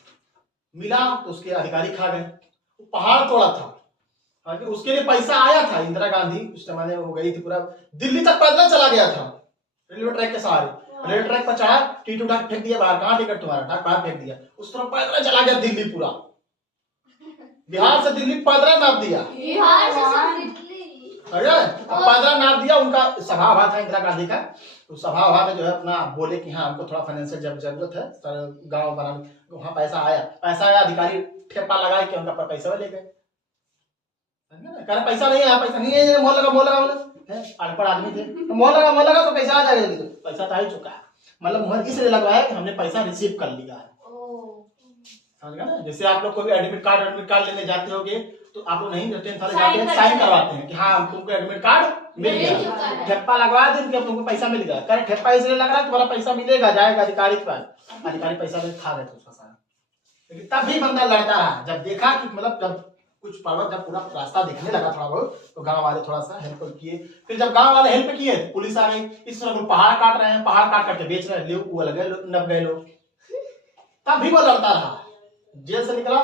मिला तो उसके अधिकारी खा गए, वो पहाड़ तोड़ा था। हालांकि उसके लिए पैसा आया था, इंदिरा गांधी उस जमाने में वो गई थी, पूरा दिल्ली तक पैदल चला गया था रेलवे ट्रैक के सहारे, रेलवे ट्रैक पर चढ़ा, टीट उठा फेंक दिया बाहर, कहाँ टिकट तुम्हारा, ढाक बाहर फेंक दिया, उस तरफ पैदल चला गया दिल्ली, पूरा बिहार से दिल्ली पैदल नाप दिया, बिहार से सब दिल्ली। पैदल नाप दिया। उनका सभा हुआ था इंदिरा गांधी का, तो सभा हुआ में जो है अपना बोले कि हाँ हमको थोड़ा फाइनेंशियल जब जरूरत है, गांव बनाने, वहाँ पैसा आया, अधिकारी ठेपा लगाए कि उनका पैसा ले गए, पैसा नहीं है, पैसा नहीं है, मोल लगा बोले, अनपढ़ आदमी थे, तो मोल लगा तो पैसा आ जाएगा, तो पैसा तो आ ही चुका है, मतलब मुहर इसलिए लगवाया कि हमने पैसा रिसीव कर लिया है, समझ गए ना? जैसे आप लोग को भी एडमिट कार्ड लेने जाते होगे, तो आप लोग नहीं 10th वाले जाते हैं, साइन करवाते हैं कि हाँ तुमको एडमिट कार्ड मिल गया, ठेप्पा लगवा दें कि तुमको पैसा मिल गया, करे ठेप्पा इसलिए लग रहा है तुम्हारा पैसा मिलेगा, जाएगा अधिकारी के पास, अधिकारी पैसा ले खा गए थे उसका सारा, लेकिन तब भी बंदा लड़ता रहा, जब देखा कि मतलब जब कुछ पर्वत जब पूरा रास्ता दिखने लगा थोड़ा बहुत, तो गांव वाले थोड़ा सा हेल्प किए, फिर जब गांव वाले हेल्प किए पुलिस आ गई, इस तरह लोग पहाड़ काट रहे हैं, पहाड़ काट करके बेच रहे हैं, वो लगे नब गए लोग, तब भी वो लड़ता रहा, जेल से निकला,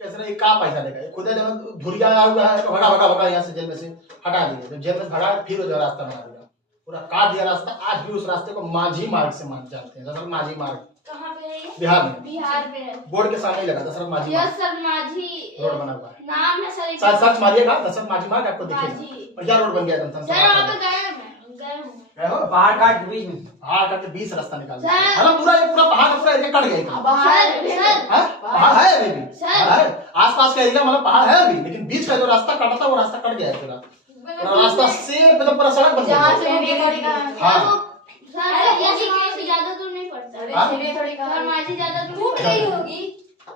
कैसे ना ये कहाँ पैसा देगा, ये खुद जब धुरिया आया हुआ है तो भगा भगा भगा यहाँ से जेल में से हटा दिए, जब जेल में भगा फिर जो रास्ता बना दिया, पूरा काट दिया रास्ता। आज भी उस रास्ते को माझी मार्ग से मान जाते हैं, दशरथ माझी मार्ग। कहाँ पे है ये? बिहार में, बिहार में है। बोर्ड के सामने ही लगा दशरथ माझी यस मार्ग, सर, माझी रोड बना हुआ है। नाम है सर। साथ साथ मारिएगा दशरथ माझी मार्ग, आपको दिखेगा माझी। बढ़िया रोड बन गया एकदम। सर वहाँ पे गए हैं, गए हूँ। गए हो? पहाड़ काट के बीच में पहाड़ काट के 20 रास्ता निकाल दिया सर। है ना, पूरा ये पूरा पहाड़ का पूरा एरिया कट गया एकदम। सर हाँ? पहाड़ है अभी भी, सर। है आसपास का एरिया मतलब पहाड़ है अभी, लेकिन बीच का जो रास्ता कटा था वो रास्ता कट गया है पूरा। पूरा रास्ता सेम पे तो पूरा सड़क बन गया। जहाँ से वो थोड़ी का हाँ सर ये भी ज्यादा दूर नहीं पड़ता। हाँ? थोड़ी का सर माझी ज्यादा दूर टूट गई होगी,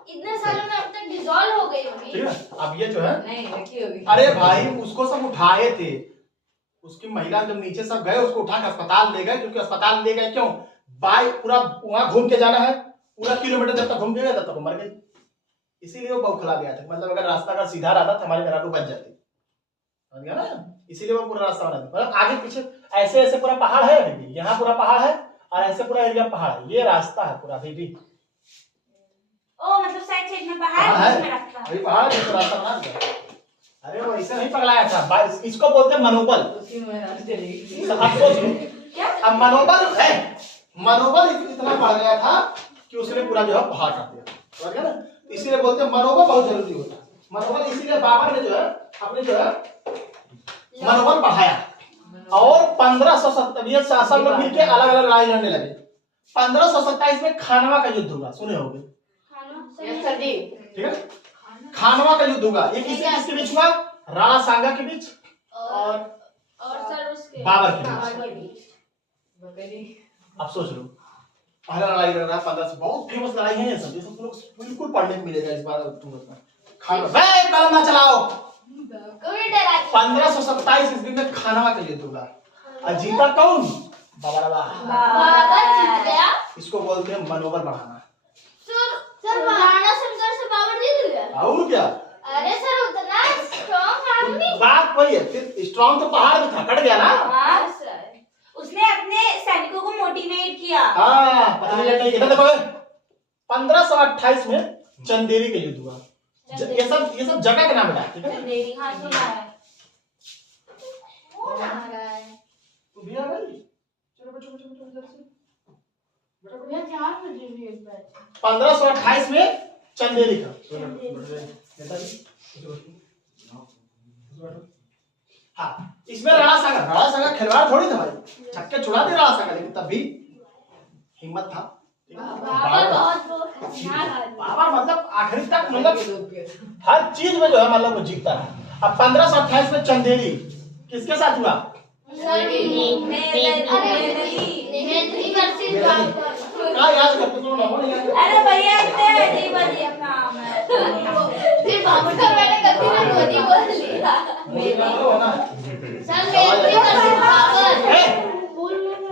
इतने सालों में अब तक डिसॉल्व हो गई होगी। ठीक है, अब ये जो है, नहीं रखी होगी। अरे भाई उसको सब उठाए थे, उसकी महिला जब नीचे सब गए उसको उठा के अस्पताल ले गए, क्योंकि अस्पताल ले गए क्यों, बाइक पूरा वहां घूम के जाना है, पूरा किलोमीटर जब तक घूम के गया तब तक वो मर गई, इसीलिए वो बौखला गया था। मतलब अगर रास्ता अगर सीधा रहता तो हमारे मेहरारू बच जाती, समझ गया ना, इसीलिए वो पूरा रास्ता बना दिया। मतलब आगे पीछे ऐसे ऐसे पूरा पहाड़ है अभी भी, यहाँ पूरा पहाड़ है और ऐसे पूरा एरिया पहाड़ है, ये रास्ता है पूरा अभी भी। ओ मतलब साइड साइड में पहाड़ हाँ है, बीच में है, रास्ता। अभी पहाड़ है तो रास्ता बना दिया। अरे वो ऐसे नहीं पगलाया था, इसको बोलते हैं मनोबल। उसी में रास्ते रहेगी। अब सोच लो, क्या? अब मनोबल है, मनोबल इतना बढ़ गया था कि उसने पूरा जो है पहाड़ काट दिया, समझ गया ना, इसीलिए बोलते हैं मनोबल बहुत जरूरी होता है। मनोबल इसीलिए बाबर ने जो है अपने जो है मनोबल बढ़ाया, और 1570 शासन लोग मिलकर अलग अलग लड़ाई लड़ने लगे। 1527 में खानवा का युद्ध हुआ, सुने होंगे, ठीक है, खानवा का युद्ध हुआ। ये किसके बीच हुआ, राणा सांगा के बीच और सर उसके बाबर के बीच। अब सोच लो, पहला लड़ाई लड़ रहा है 15 से, बहुत फेमस लड़ाई है ये सब, तुम लोग बिल्कुल पढ़ने को मिलेगा इस बार तुरंत में। खानवा, बे कलम ना चलाओ। कोई डरा 1527 ईस्वी में खानवा का युद्ध हुआ, और जीता कौन, बाबर। बाबर जीत गया। इसको बोलते हैं मनोबल बढ़ाना। सर राणा शंकर से बाबर जीत गया। और क्या, अरे सर उतना स्ट्रॉन्ग आर्मी। बात वही है, फिर स्ट्रॉन्ग तो पहाड़ भी था, कट गया ना। हाँ, सर उसने अपने सैनिकों को मोटिवेट किया। हाँ पता नहीं लगता, कितना देखो 1528 में चंदेरी का युद्ध हुआ। ये सब जगह के नाम है, ठीक है। हाँ सुना है। तू भी आ गई, चलो बैठो बैठो बैठो इधर से। 1528 में चंदेरी का, हाँ इसमें राणा सांगा खिलवाड़ थोड़ी था भाई, छक्के छुड़ा दे राणा सांगा, लेकिन तब भी हिम्मत था। बाबर बहुत खतरनाक आदमी। बाबर मतलब आखिरी तक, मतलब हर चीज में जो है मतलब वो जीतता है। अब 1528 में चंदेरी किसके साथ हुआ, क्या याद करते तुम लोगों ने याद? अरे भैया इतने अजीब अजीब नाम है। फिर बाबर का मैंने गलती से मोदी बोल लिया। हो ना? Sir Medini versus Babur.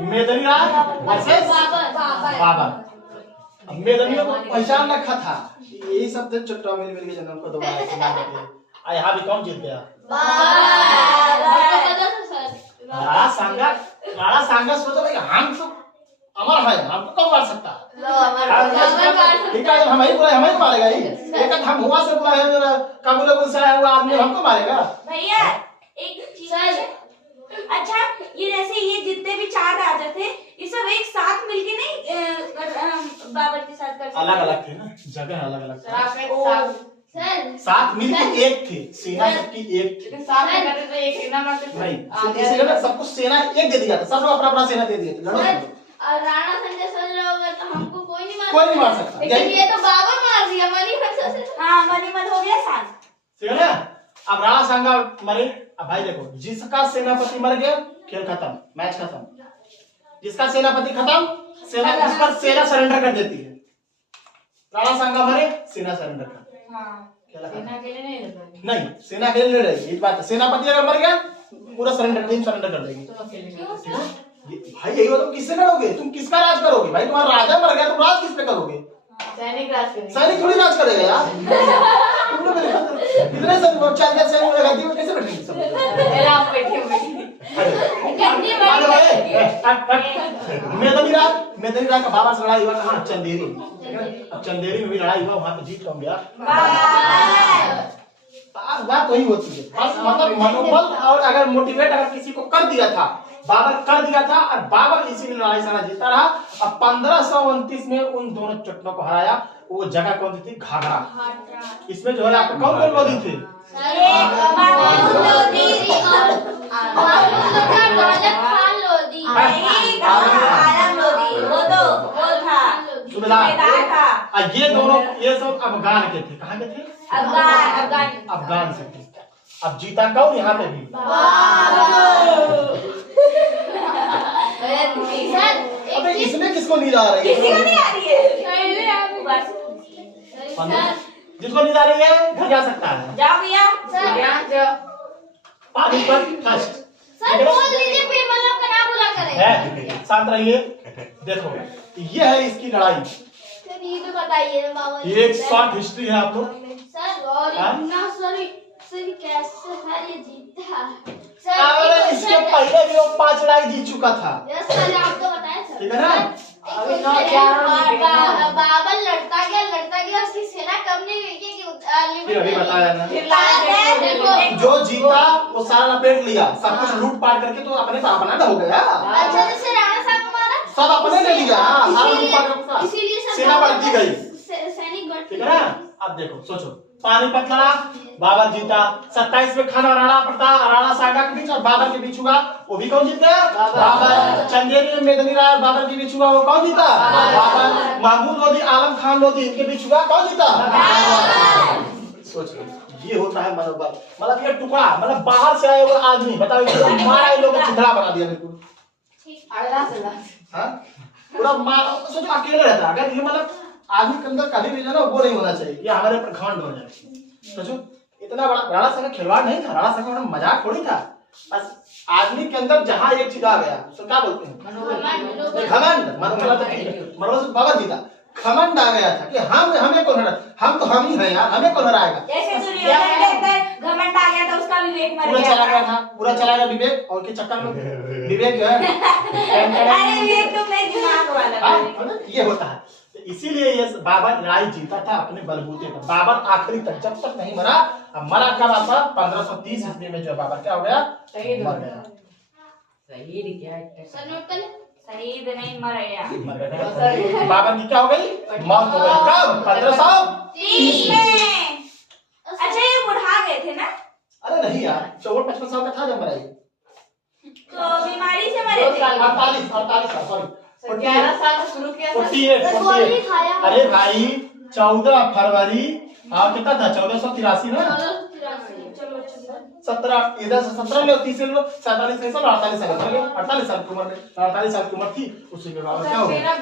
Medini Raj versus Babur. Babur. अब मेदनियों को पहचान रखा था, यही सब थे चुट्टा मिल के जन्म को दोबारा से नाम रखे। आ यहाँ भी कौन जीत गया, राणा सांगा सोचा भाई हम तो अमर है, हमको कौन मार सकता है, ठीक है, हमें ही मारेगा ही, एक हम हुआ से बुला है काबुल से आया हुआ आदमी हमको मारेगा। भैया एक चीज है, अच्छा ये जैसे ये जितने भी 4 राजा थे ये सब एक साथ मिलके नहीं बाबर के साथ कर सकते? अलग अलग थे ना, जगह अलग अलग सर साथ मिलके एक थे, सेना सबकी एक थी नहीं, इसीलिए ना सबको सेना एक दे दिया था, सब लोग अपना अपना सेना दे दिए थे, लड़ो और राणा संजय सोच रहा होगा तो हमको कोई नहीं मार सकता, लेकिन ये तो बाबर मार दिया मनी से। हाँ मनीमत हो गया शांत। ठीक है ना। अब राणा सांगा मरे, अब भाई देखो जिसका सेनापति मर गया खेल खत्म, मैच खत्म, जिसका सेनापति खत्म, सेना इस पर सेना सरेंडर कर देती है। राणा सांगा मरे, सेना सरेंडर कर सेना के लिए नहीं लड़ नहीं, सेना के लिए रहेगी, बात है, सेनापति अगर मर गया पूरा सरेंडर, टीम सरेंडर कर देगी। भाई यही हो, तुम किससे लड़ोगे, तुम किसका राज करोगे भाई, तुम्हारा राजा मर गया, तुम राज किस पे करोगे, सैनिक थोड़ी राज करेगा यार। तुम लोग इतने सब 4 सैनिक लगाती हो, कैसे बैठेंगे सब? मेदनी राज का बाबा से लड़ाई हुआ कहाँ, चंदेरी। ठीक है? अब चंदेरी में भी लड़ाई हुआ, वहां पे जीत कौन गया? बात वही होती है, बस मतलब मनोबल और अगर मोटिवेट अगर किसी को कर दिया था, बाबर कर दिया था और बाबर इसीलिए लड़ाई सारा जीता रहा। अब 1529 में उन दोनों चट्टों को हराया। वो जगह कौन सी थी? घाघरा। इसमें जो है आपको कौन कौन लोधी थे? ये दोनों ये सब अफगान के थे। कहाँ के थे? अफगान से थे। अब जीता कौन यहाँ पे भी? अबे इसमें किसको नींद आ रही है? किसी को नहीं आ रही है। जिसको नींद आ रही है घर जा सकता है। जाओ भैया। पानीपत फर्स्ट। सर बोल लीजिए फिर मतलब का नाम बुला करें। शांत रहिए। देखो ये है इसकी लड़ाई। सर ये तो बताइए बाबा। ये एक शॉर्ट हिस्ट्री है आप लोग। सर और इतना सर कैसे है ये जीता? अरे इसके पहले भी वो 5 लड़ाई जीत चुका था। यस सर आप तो बताएं सर। ठीक है ना? बाबर लड़ता गया उसकी सेना कम नहीं हुई कि फिर अभी बताया ना। देखो जो जीता वो सारा लपेट लिया, सब कुछ लूट पाट करके तो अपने का अपना हो गया। अच्छा जैसे राणा साहब हमारा सब अपने ले लिया। सारा लूट पाट करके इसीलिए सेना बढ़ती गई। सैनिक बढ़ती ठीक है ना? अब देखो सोचो, पानीपत लड़ा, बाबर जीता। 27 में खान और राणा सागा के बीच और बाबर के बीच हुआ, वो भी कौन जीत गया? बाबर। चंदेरी में मेदनी राय और बाबर के बीच हुआ, वो कौन जीता? बाबर। महमूद लोधी, आलम खान लोधी, इनके बीच हुआ, कौन जीता? सोच ये होता है मनोबल। मतलब ये टुकड़ा, मतलब बाहर से आए हुए आदमी, बताओ मारा लोग चिथड़ा बना दिया बिल्कुल। पूरा सोचो अकेले रहता। अगर ये मतलब आदमी के अंदर कभी भी जो ना वो नहीं होना चाहिए, ये हमारे ऊपर घमंड हो जाए। सोचो इतना बड़ा राणा सागा खिलवाड़ नहीं था, राणा सागा बड़ा मजाक थोड़ी था। बस आदमी के अंदर जहां एक चीज आ गया तो क्या बोलते हैं? घमंड। मनोबल से बाबर जीता। घमंड आ गया था कि हमें कौन हरा, हम तो हम ही हैं यार, हमें कौन हराएगा। जैसे दुर्योधन के अंदर घमंड आ गया था, उसका विवेक मर पूरा गया चला गया था, पूरा चला गया विवेक। और के चक्कर में विवेक जो है अरे विवेक तो मेरे दिमाग वाला ये होता है। इसीलिए ये बाबर लड़ाई जीता था अपने बलबूते पर। बाबर आखिरी तक जब तक नहीं मरा। अब मरा कब आता? 1530 ईस्वी में जो बाबर क्या हो गया? मर गया। सर नोट कर ले। शहीद नहीं मर गया। बाबर की क्या हो गई? मौत हो गई। कब? 1530 में। अच्छा ये बुढ़ा गए थे ना? अरे नहीं यार, 54-55 साल का था जब मरा। तो बीमारी से मरे थे। 48 सॉरी 11 साल शुरू किया था। 48। अरे भाई 14 फरवरी कितना था? 1483 ना? 17 इधर से 17 लो, 30 लो, 47 से 48 साल 48 साल की उम्र में 48 साल की उम्र थी। उसी के बाद क्या हो गया?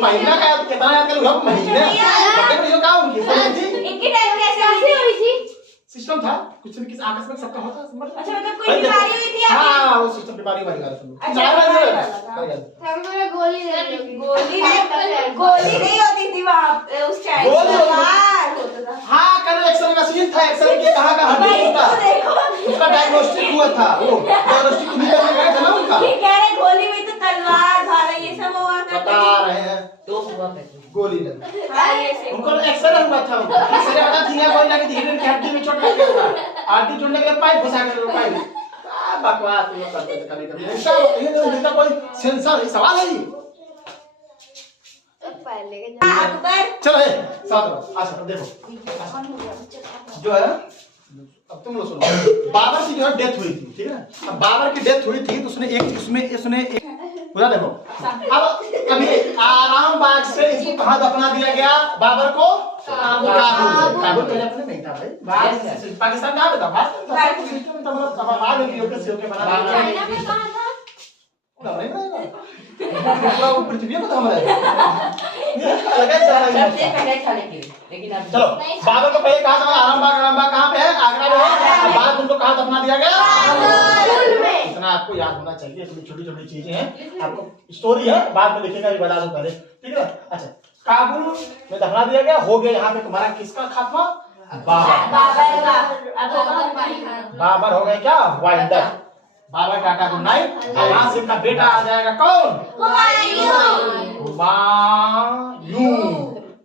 महीना का कितना याद करो? महीने बच्चे क्या उनकी इनकी टाइम कैसे हुई थी? सिस्टम था कुछ भी, किस आकस्मिक सबका होता है। अच्छा मतलब कोई बीमारी हुई थी? हाँ वो सिस्टम बीमारी वाली बात है। गोली नहीं होती थी वहाँ उस टाइम। हाँ कल एक्सरे मशीन था, एक्सरे के कहाँ का हड्डी टूटा, उसका डायग्नोस्टिक हुआ था। वो डायग्नोस्टिक नहीं करने गए थे ना उनका। ये कह रहे गोली में तो तलवार भाला ये सब हुआ था। बता रहे हैं तो हुआ कैसे? गोली लगी। हाँ ये से उनको एक्सरे हुआ था। एक्सरे आधा थी ना, कोई लगी थी हिरन की हड्डी में चोट लग गया था। हड्डी जोड़ने के लिए पाइप घुसा के पाइप। क्या बकवास ये करते थे कभी-कभी। इनका कोई सेंसर सवाल है ये। अकबर चलो है साथ रहो। अच्छा देखो जो है अब तुम लोग सुनो। बाबर की जो है डेथ हुई थी, ठीक है ना? अब बाबर की डेथ हुई थी तो उसने एक पूरा देखो। अब अभी आराम बाग से इसको कहाँ दफना दिया गया? बाबर को काबुल पहले अपने नहीं था भाई। पाकिस्तान कहाँ पे था? भारत सिस्टम में मतलब बाद में यूरोप से होके बना दिया। पूरा पृथ्वी को थमा लेकिन अब चलो बाबर को पहले कहा था आरामबाग कहाँ पे है? आगरा में है। बाद उनको कहाँ दफना दिया गया? इतना आपको याद होना चाहिए। छोटी छोटी चीजें हैं, आपको स्टोरी है बाद में लिखेगा, भी बता दो पहले, ठीक है? अच्छा काबुल में दफना दिया गया। हो गया यहाँ पे तुम्हारा किसका खात्मा? बाबर। बाबर हो गए क्या? वाइल्डर। बाबा टाटा गुड नाइट। और यहाँ से इनका बेटा आ जाएगा कौन? हुमायूं।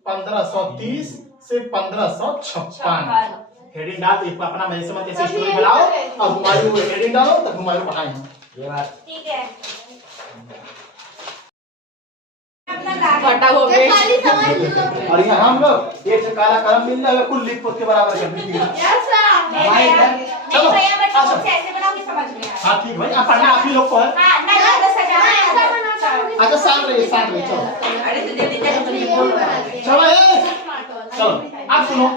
1530 से 1556। हेडिंग डाल दो अपना, मैं समझ कैसे स्टोरी बनाओ और हुमायूं हेडिंग डालो तब हुमायूं पढ़ाए हम ये बात ठीक है। फटा हो गया। और यहाँ हम लोग एक से काला कलम मिल जाएगा कुल लिख पोत के बराबर कर दीजिए। चलो ऐसे बनाओगे समझ में आएगा। हाँ ठीक भाई, आप पढ़ना आप ही लोग को है। हाँ ना ज्यादा सजाना। अच्छा साथ रहिए चलो अरे तो जल्दी जल्दी बोल रहा है। चलो आप सुनो।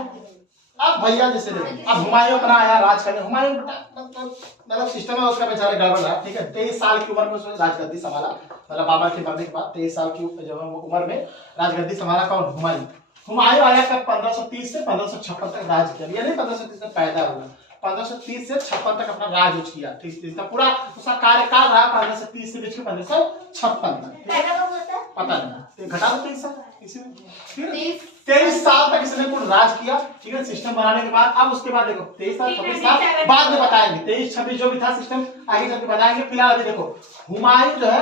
अब भैया जैसे देखो, अब हुमायूं अपना आया राज करने। हुमायूं मतलब सिस्टम है उसका बेचारे गड़बड़ रहा, ठीक है। 23 साल की उम्र में उसने राजगद्दी संभाला, मतलब बाबा के मरने के बाद 23 साल की उम्र में राजगद्दी संभाला कौन? हुमायूं। हुमायूं आया कब? 1530 से 1556 तक राज किया। ये नहीं 1530 में पैदा हुआ, 1530 से 56 तक अपना राज किया, ठीक है। इसका पूरा उसका कार्यकाल रहा 1530 से लेकर 1556 तक। पता नहीं घटा दो 23 साल इसी में, ठीक है। 23 साल तक इसने कुल राज किया, ठीक है, सिस्टम बनाने के बाद। अब उसके बाद देखो 23 साल 26 साल बाद में बताएंगे, 23 26 जो भी था सिस्टम आगे चल के बताएंगे। फिलहाल अभी देखो हुमायूं जो है,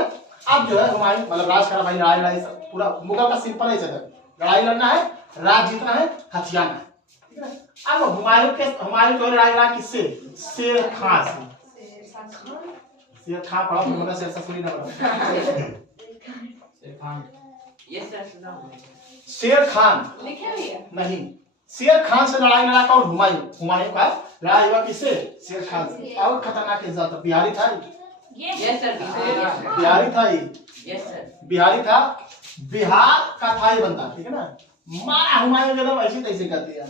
अब जो है हुमायूं मतलब राज करा भाई, लड़ाई लड़ाई सब पूरा मुगल का सिंपल है, लड़ाई लड़ना है, राज जीतना है, हथियाना है, ठीक है। अब हुमायूं जो लड़ाई लड़ा किससे? शेर खान से। शेर खान पढ़ा मतलब शेर ससुरी ना पढ़ा। शेर खान नहीं, शेर खान से लड़ाई लड़ा कौन? हुमायूं। हुमायूं का लड़ाई हुआ किससे? शेर खान से। और खतरनाक इंसान था, बिहारी था। Yes sir. बिहारी था ये, यस सर। बिहारी था, बिहार का था ये बंदा, ठीक है ना। मारा हुमायूं एकदम ऐसी तैसे कर दिया।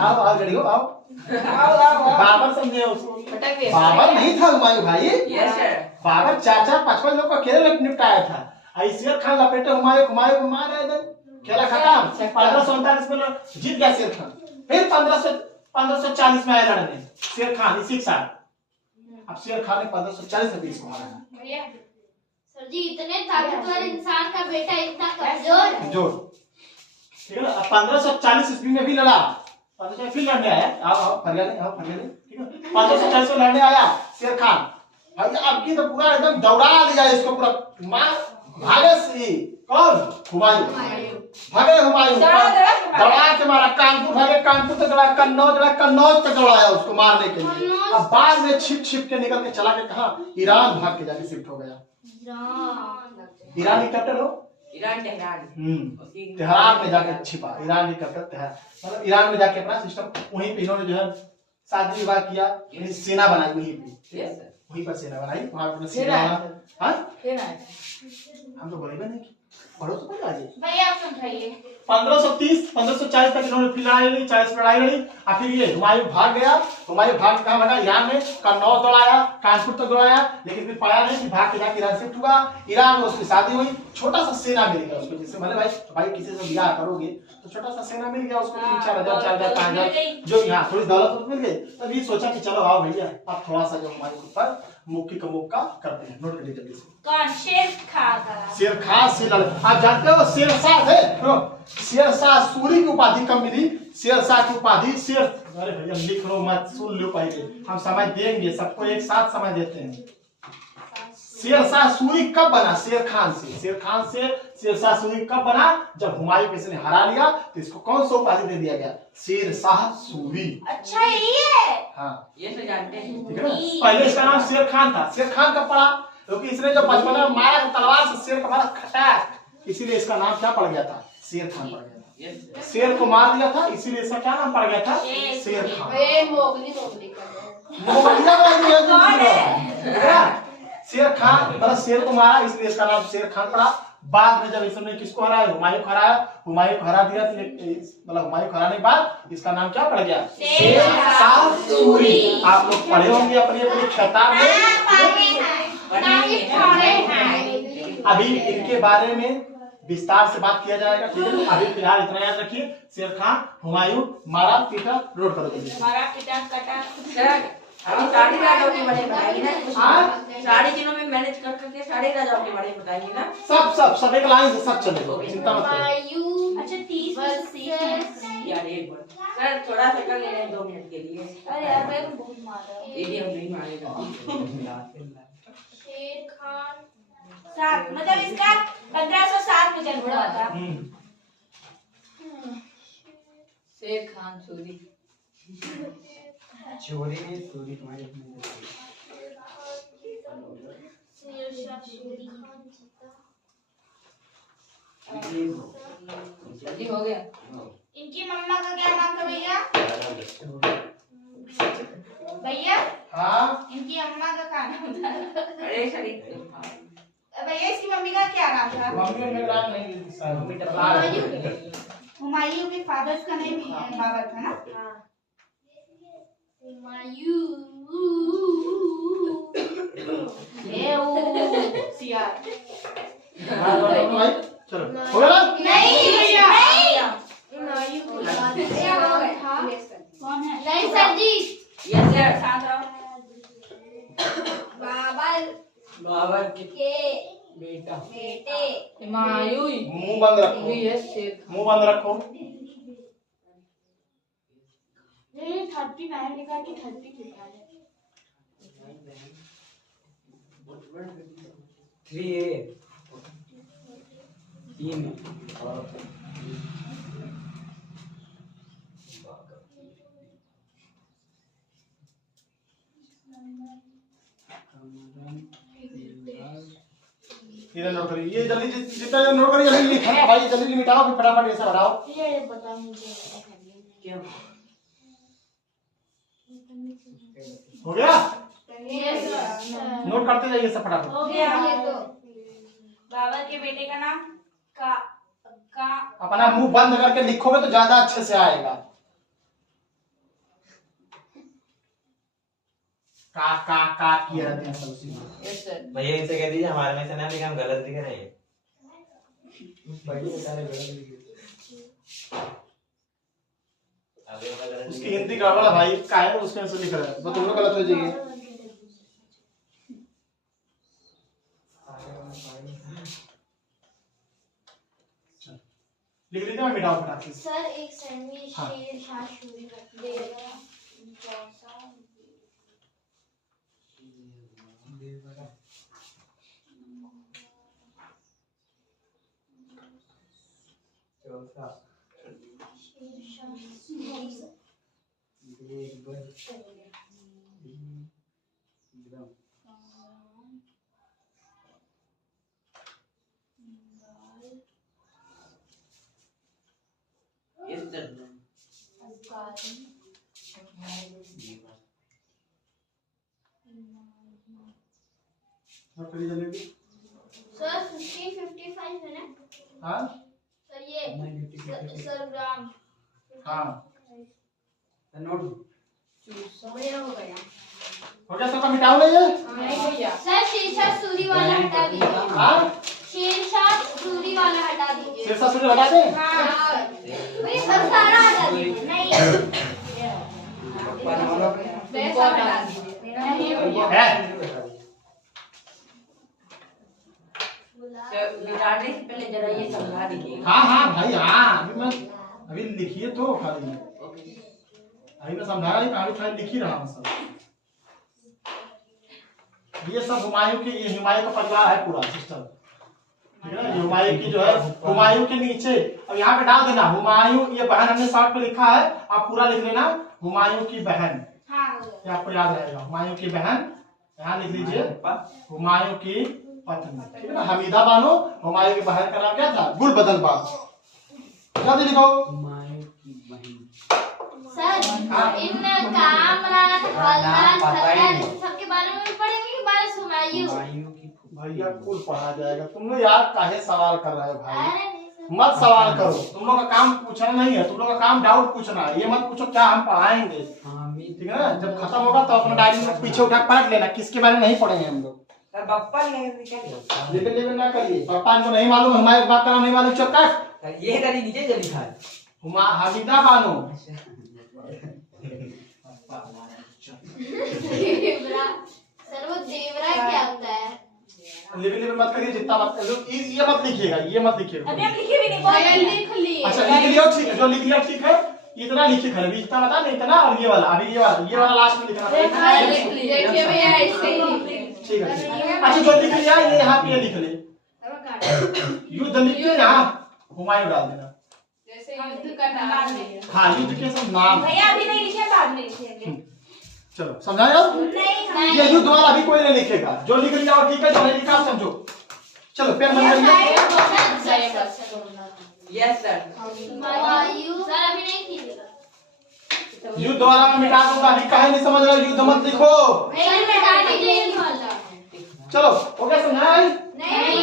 आओ आओ जड़ी हो आओ। बाबर समझे उसको? बाबर नहीं था हुमायूं भाई। Yes sir. बाबर 4-4-5-5 लोग को अकेले निपटाया था। शेर खान लपेटे हुमायूं को मारा एकदम, खेला खत्म। 1539 में जीत गया शेर खान। फिर 1540 में आया लड़ने शेर खान इसी के साथ। अब शेर खान ने 1540 में इसको मारा। सर जी इतने ताकतवर इंसान का बेटा इतना कमजोर, ठीक है ना। अब 1540 ईस्वी में भी लड़ा, 1540 फिर लड़ने आया। आओ फरियाली, ठीक है। 1540 में लड़ने आया शेर खान भाई। अब की तो पूरा एकदम दौड़ा दिया इसको, पूरा मार भागे से कौन? हुमायूं। भागे हुमायूं, दौड़ा के मारा। कानपुर भागे, कानपुर तक दौड़ाया, कन्नौज तक दौड़ाया उसको मारने के लिए। अब बाद में छिप के निकल के चला के कहा ईरान भाग के जाके शिफ्ट हो गया। ईरान की कैपिटल हो तेहरान में जाके छिपा। ईरान की कैपिटल तेहरान, मतलब ईरान में जाके अपना सिस्टम वहीं पे इन्होंने जो है शादी विवाह किया, सेना बनाई वहीं पे, वहीं पर सेना बनाई, वहां पर सेना। हाँ हम तो बोलेगा नहीं, पढ़ो तो पढ़ आइए भैया आप समझाइए। 1530-1540 तक इन्होंने फिर लड़ाई लड़ी, 40 लड़ाई लड़ी। और फिर ये हुमायूं भाग गया। हुमायूं भाग कहाँ भागा? ईरान में कन्नौज दौड़ाया, कानपुर तक दौड़ाया, लेकिन फिर पाया नहीं कि भाग के जाके ईरान शिफ्ट हुआ। ईरान में उसकी शादी हुई, छोटा सा सेना मिल गया उसको, जिससे मैंने भाई किसी से ब्याह करोगे तो छोटा सा सेना मिल गया उसको, 3-4 हजार 4,000 5,000 जो यहाँ थोड़ी दौलत मिल गई। तब ये सोचा कि चलो आओ भैया अब थोड़ा सा जो हमारे ऊपर मुक्की का मुक्का करते हैं। नोट करिए जल्दी से। कौन? शेर खान। शेर खान से लड़े। आप जानते हो शेरशाह थे, शेरशाह सूरी की उपाधि कब मिली? शेरशाह की उपाधि शेर, अरे भैया लिख लो मत, सुन लो पहले, हम समझ देंगे, सबको एक साथ समझ देते हैं। शेरशाह सूरी कब बना? शेर खान से शेरशाह सूरी कब बना? जब हुमायूं किसी ने हरा लिया तो इसको कौन सा उपाधि दे दिया गया? शेरशाह सूरी। अच्छा यही है। हाँ ये तो जानते हैं, ठीक है ना। पहले इसका नाम शेर खान था। शेर खान कब पड़ा? क्योंकि इसने जो बचपन में मारा तलवार से शेर को मारा खटाया, इसीलिए इसका नाम क्या पड़ गया था? शेर खान पड़ गया था। शेर को मार दिया था, इसीलिए इसका क्या नाम पड़ गया था? शेर खान। शेर खान मतलब शेर को मारा, इसलिए इसका नाम शेर खान पड़ा। बाद में जब इसने किसको हराया? हुमायूं को हराया। हुमायूं को हरा दिया तो मतलब हुमायूं को हराने के बाद इसका नाम क्या पड़ गया? शेरशाह सूरी। आप लोग पढ़े होंगे अपनी अपनी किताब में। अभी इनके बारे में विस्तार से बात किया जाएगा, ठीक है। अभी फिलहाल इतना याद रखिए, शेर खान हुमायूं मारा पीटा, रोड करो मारा पीटा कटा। सर अभी सारे राजाओं के बारे में बताएंगे ना, सारे जिलों में मैनेज कर करके सारे राजाओं के बारे में बताएंगे ना। सब एक लाइन से सब चलेगा, चिंता मत करो। हुमायूं अच्छा 30 यार एक बार सर थोड़ा सा कर ले रहे हैं 2 मिनट के लिए। अरे यार मेरे को बहुत मार रहा है। ईडीएम नहीं मारेगा। शेर खान 7 मतलब इसका 1507 में जन्म हुआ था। शेर खान चोरी चोरी नहीं चोरी तुम्हारे शेरशाह सूरी खान जीता। जल्दी हो गया। इनकी मम्मा का क्या नाम था भैया? भैया हाँ इनकी अम्मा का क्या नाम था? अरे शरीफ भैया इसकी मम्मी का क्या नाम था? मम्मी मेरा नाम नहीं हुमायूं के फादर्स का नेम बाबर था ना? सियार भाई चलो हो गया ना? नहीं भैया कौन है? नहीं सर जी। यस सर शांत रहो। बाबर के के बेटा बेटे हुमायूं मुंह बंद रखो, ये शेर मुंह बंद रखो। ये 39 लिखा कि 30 लिखा है? 3A 3 इधर नोट करिए, ये जल्दी जितना नोट करिए जल्दी लिखना भाई, जल्दी मिटाओ फिर फटाफट ऐसे हटाओ। ये बता मुझे। क्या हो गया? Yes sir. नोट करते जाइए सब फटाफट। हो गया। ये तो बाबर के बेटे का नाम का अपना मुंह बंद करके लिखोगे तो ज्यादा अच्छे से आएगा। का किया रहते हैं सब उसी में। Yes sir. भैया इनसे कह दीजिए हमारे में से ना लिखा, हम गलत लिख रहे हैं। पढ़िए सारे गलत लिखे। उसकी हिंदी गड़बड़ है भाई, काहे उसमें से लिख रहा है, तो तुम लोग गलत हो जाएंगे। लिख लीजिए, मैं मिटाऊं फटाक से। सर एक सैंडविच हाँ। शेरशाह सूरी दे चौथा Sher Shah Suri yes sir note करिए जल्दी। सर 1555 है ना? हाँ सर ये सर ग्राम हाँ नोट बढ़िया हो गया। हो गया, सबका मिटाओ ना ये। नहीं भैया। सर शेरशाह सूरी वाला हटा दीजिए। हाँ शेरशाह सूरी वाला हटा दीजिए। सिरसा सूरी हटा दे। हाँ भैया सब सारा हटा दीजिए। नहीं पैसा हटा दीजिए। नहीं भैया। है सर मिटाने से पहले जरा ये समझा दीजिए। हाँ भाई हाँ, अभी लिखिए तो खाली, अभी मैं समझा रहा हूँ, कहानी खाली लिख ही रहा हूँ सब। ये सब हुमायूं की, ये हुमायूं का परिवार है पूरा सिस्टम, ठीक है ना। ये हुमायूं की जो है, हुमायूं के नीचे अब यहाँ पे डाल देना हुमायूं, ये बहन हमने शॉर्ट पे लिखा है, आप पूरा लिख लेना हुमायूं की बहन। हाँ ये आपको याद रहेगा, हुमायूं की बहन, यहाँ लिख लीजिए हुमायूं की पत्नी, ठीक है ना। हमीदा बानो, हुमायूं की बहन का नाम क्या था? गुलबदन बानो। जल्दी लिखो। हुमायूं की बहन। सर इन कामरान हल्दार सरदार सबके बारे में भी पढ़ेंगे कि बारिश हुमायूं? हुमायूं की भैया कुल पढ़ा जाएगा, तुम लोग यार काहे सवाल कर रहे हो भाई? अरे नहीं सर। मत सवाल करो, तुम लोग का काम पूछना नहीं है, तुम लोग का काम डाउट पूछना है। ये मत पूछो क्या हम पढ़ाएंगे, हामिद ठीक है ना। जब खत्म होगा तो अपना डायरी में पीछे उठा पलट लेना, किसके बारे में नहीं पढ़ेंगे हम लोग। सर बप्पा नहीं लेकिन ना करिए, पापा इनको नहीं मालूम, हमारे बाप का नाम नहीं मालूम, चुप कर। ये करी नीचे जो लिखा है हमीदा बानो। देवरा। सर वो देवरा क्या होता है? लिख मत करिए, जितना मत ये मत लिखिएगा, ये मत लिखिएगा। अभी हम लिखे भी नहीं भैया पाए। लिख लिए। अच्छा लिख लिया, ठीक है, जो लिख लिया ठीक है। इतना लिखे खाली, इतना बता नहीं इतना, और ये वाला अभी ये वाला लास्ट में लिखना है। देखिए भैया ऐसे ही लिखे। ठीक है। अच्छा जो लिख लिया ये यहाँ पे लिख ले, युद्ध लिख के यहाँ हुमायूं डाल देना। जैसे युद्ध का नाम है। हाँ युद्ध के सब नाम। भैया अभी नहीं लिखे, बाद में लिखेंगे। चलो समझाया आप? नहीं ये युद्ध वाला अभी कोई नहीं लिखेगा, जो लिख लिया वो ठीक है, जो नहीं लिखा आप समझो। चलो पेन बंद करिए। Yes sir. हुमायूं सर अभी नहीं कीजिएगा। युद्ध वाला मैं मिटा दूंगा, अभी काहे नहीं समझ रहे, युद्ध मत लिखो। नहीं मैं नहीं वाला। चलो हो गया समझाया? नहीं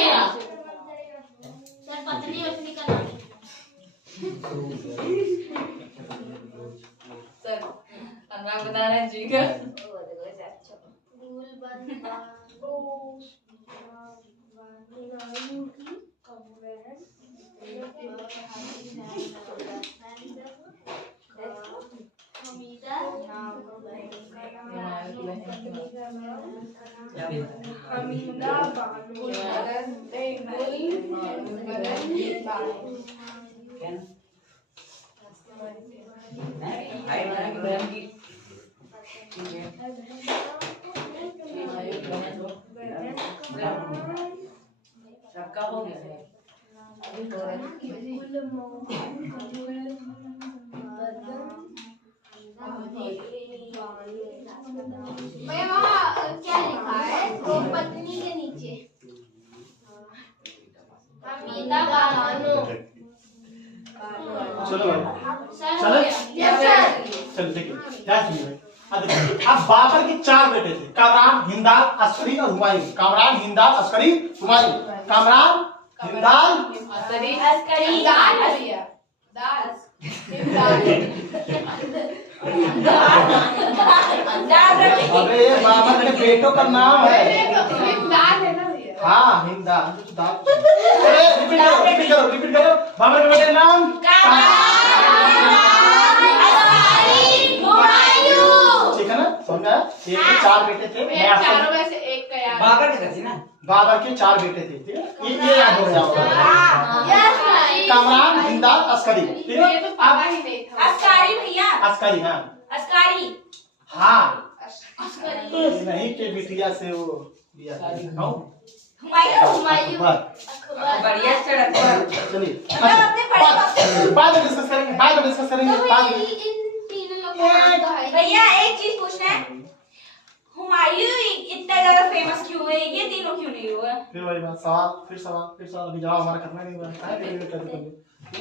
सर पत्नी वत्नी का नाम सर अनुराग बता रहे हैं जी का। सबका हो गया। मैं वहाँ क्या लिखा है वो पत्नी के नीचे हमीदा बानो। चलो भाई सर चलो। Yes sir. चलो देखिए ध्यान सुनिए। अब बाबर के 4 बेटे थे, कामरान, हिंदाल, अस्करी और हुमायूं। कामरान, हिंदाल, अस्करी, हुमायूं। कामरान, हिंदाल, अस्करी दाल भैया दाल अबे ये बाबर के बेटों का नाम है। दाल है ना भैया। हाँ हिंदाल तो दाल। अरे रिपीट करो बाबर के बेटे का नाम। ठीक है ना, समझ आया? ये 4 बेटे थे। मैं आपको चारों में से एक का याद। बाबर के थे ना। बाबर के 4 बेटे थे, ठीक है, ये याद हो गया होगा। कामरान, हिंदाल, अस्करी, ठीक ये है। तो पता ही नहीं था। अस्कारी भैया, अस्करी, हाँ अस्कारी। हाँ नहीं के बिटिया से वो दिया था। हुमायूं। अकबर। बढ़िया सड़क पर। चलिए मैं अपने बड़े बाद में डिस्कस करेंगे, बाद में डिस्कस करेंगे। बाद में इन तीनों लोग का नाम तो है। भैया एक चीज पूछना है, हुमायूं इतना ज्यादा फेमस क्यों है, ये तीनों क्यों नहीं हुए? फिर वही बात, फिर सवाल अभी जवाब हमारा करना नहीं हुआ है।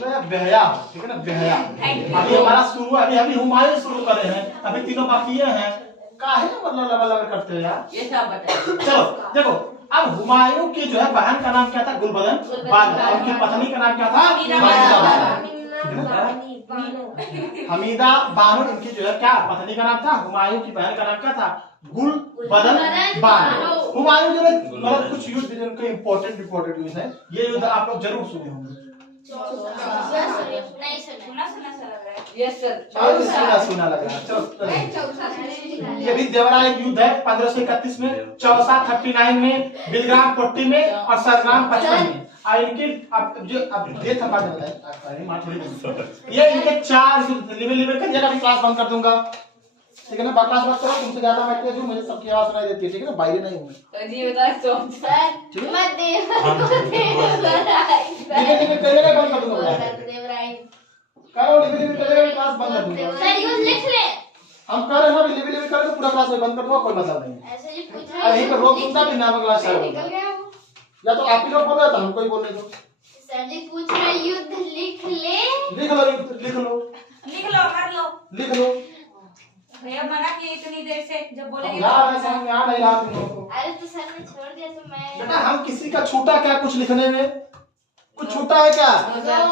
मैं बेहया हूँ, ठीक है ना, बेहया। अभी हमारा शुरू, अभी हुमायूं शुरू कर रहे हैं, अभी तीनों बाकी हैं। काहे मतलब लबल करते हो यार? ये सब बताइए। चलो देखो, अब हुमायूं की जो है बहन का नाम क्या था? गुलबदन बानो। उनकी पत्नी का नाम क्या था? हमीदा बानो। इनकी जो है क्या पत्नी का नाम था? हुमायूं की बहन का नाम क्या था? गुलबदन बानो। हुमायूं जो है मतलब कुछ युद्ध जिनके इंपॉर्टेंट यूज है, ये युद्ध आप लोग जरूर सुने होंगे। नहीं सुना। सुना सा लग रहा है। Yes sir. सुना लग रहा है। चलो ये भी देवरा एक युद्ध है 1531 में, चौसा 39 में, बिलग्राम 40 में और सरग्राम 55 में। और इनके अब डेट हम बाद में बताएं। ये इनके 4 लेवल करिएगा, अभी क्लास बंद कर दूंगा, ठीक है ना। बकवास मत करो, तुमसे ज्यादा मैं तेज हूं, मुझे सबकी आवाज सुनाई देती है, ठीक है ना, बाहर नहीं हूं मैं। तो जी बताए तो सर मत देव लेकिन करिएगा बंद कर दूंगा, देवराय करो लिख करिएगा, क्लास बंद कर दूंगा। सर यूं लिख ले। हम कर रहे हैं ना, लिख करके पूरा क्लास में बंद कर दूंगा, कोई मतलब नहीं। ऐसे जी पूछ अब यहीं पर रोक दूंगा, फिर नाम क्लास चालू निकल होगा। गया वो। या तो आप ही लोग बोल रहे हो, तो हमको ही बोलने दो। सर जी पूछ रहे युद्ध लिख ले। लिख लो, लिख लो, लिख लो, कर लो। लिख लो। भैया मना किए इतनी देर से, जब बोलेंगे यार मैं समझ में आ नहीं रहा तुम लोगों को। अरे तो सर ने छोड़ दिया तो मैं बेटा हम किसी का छूटा क्या कुछ लिखने में? कुछ छूटा है क्या?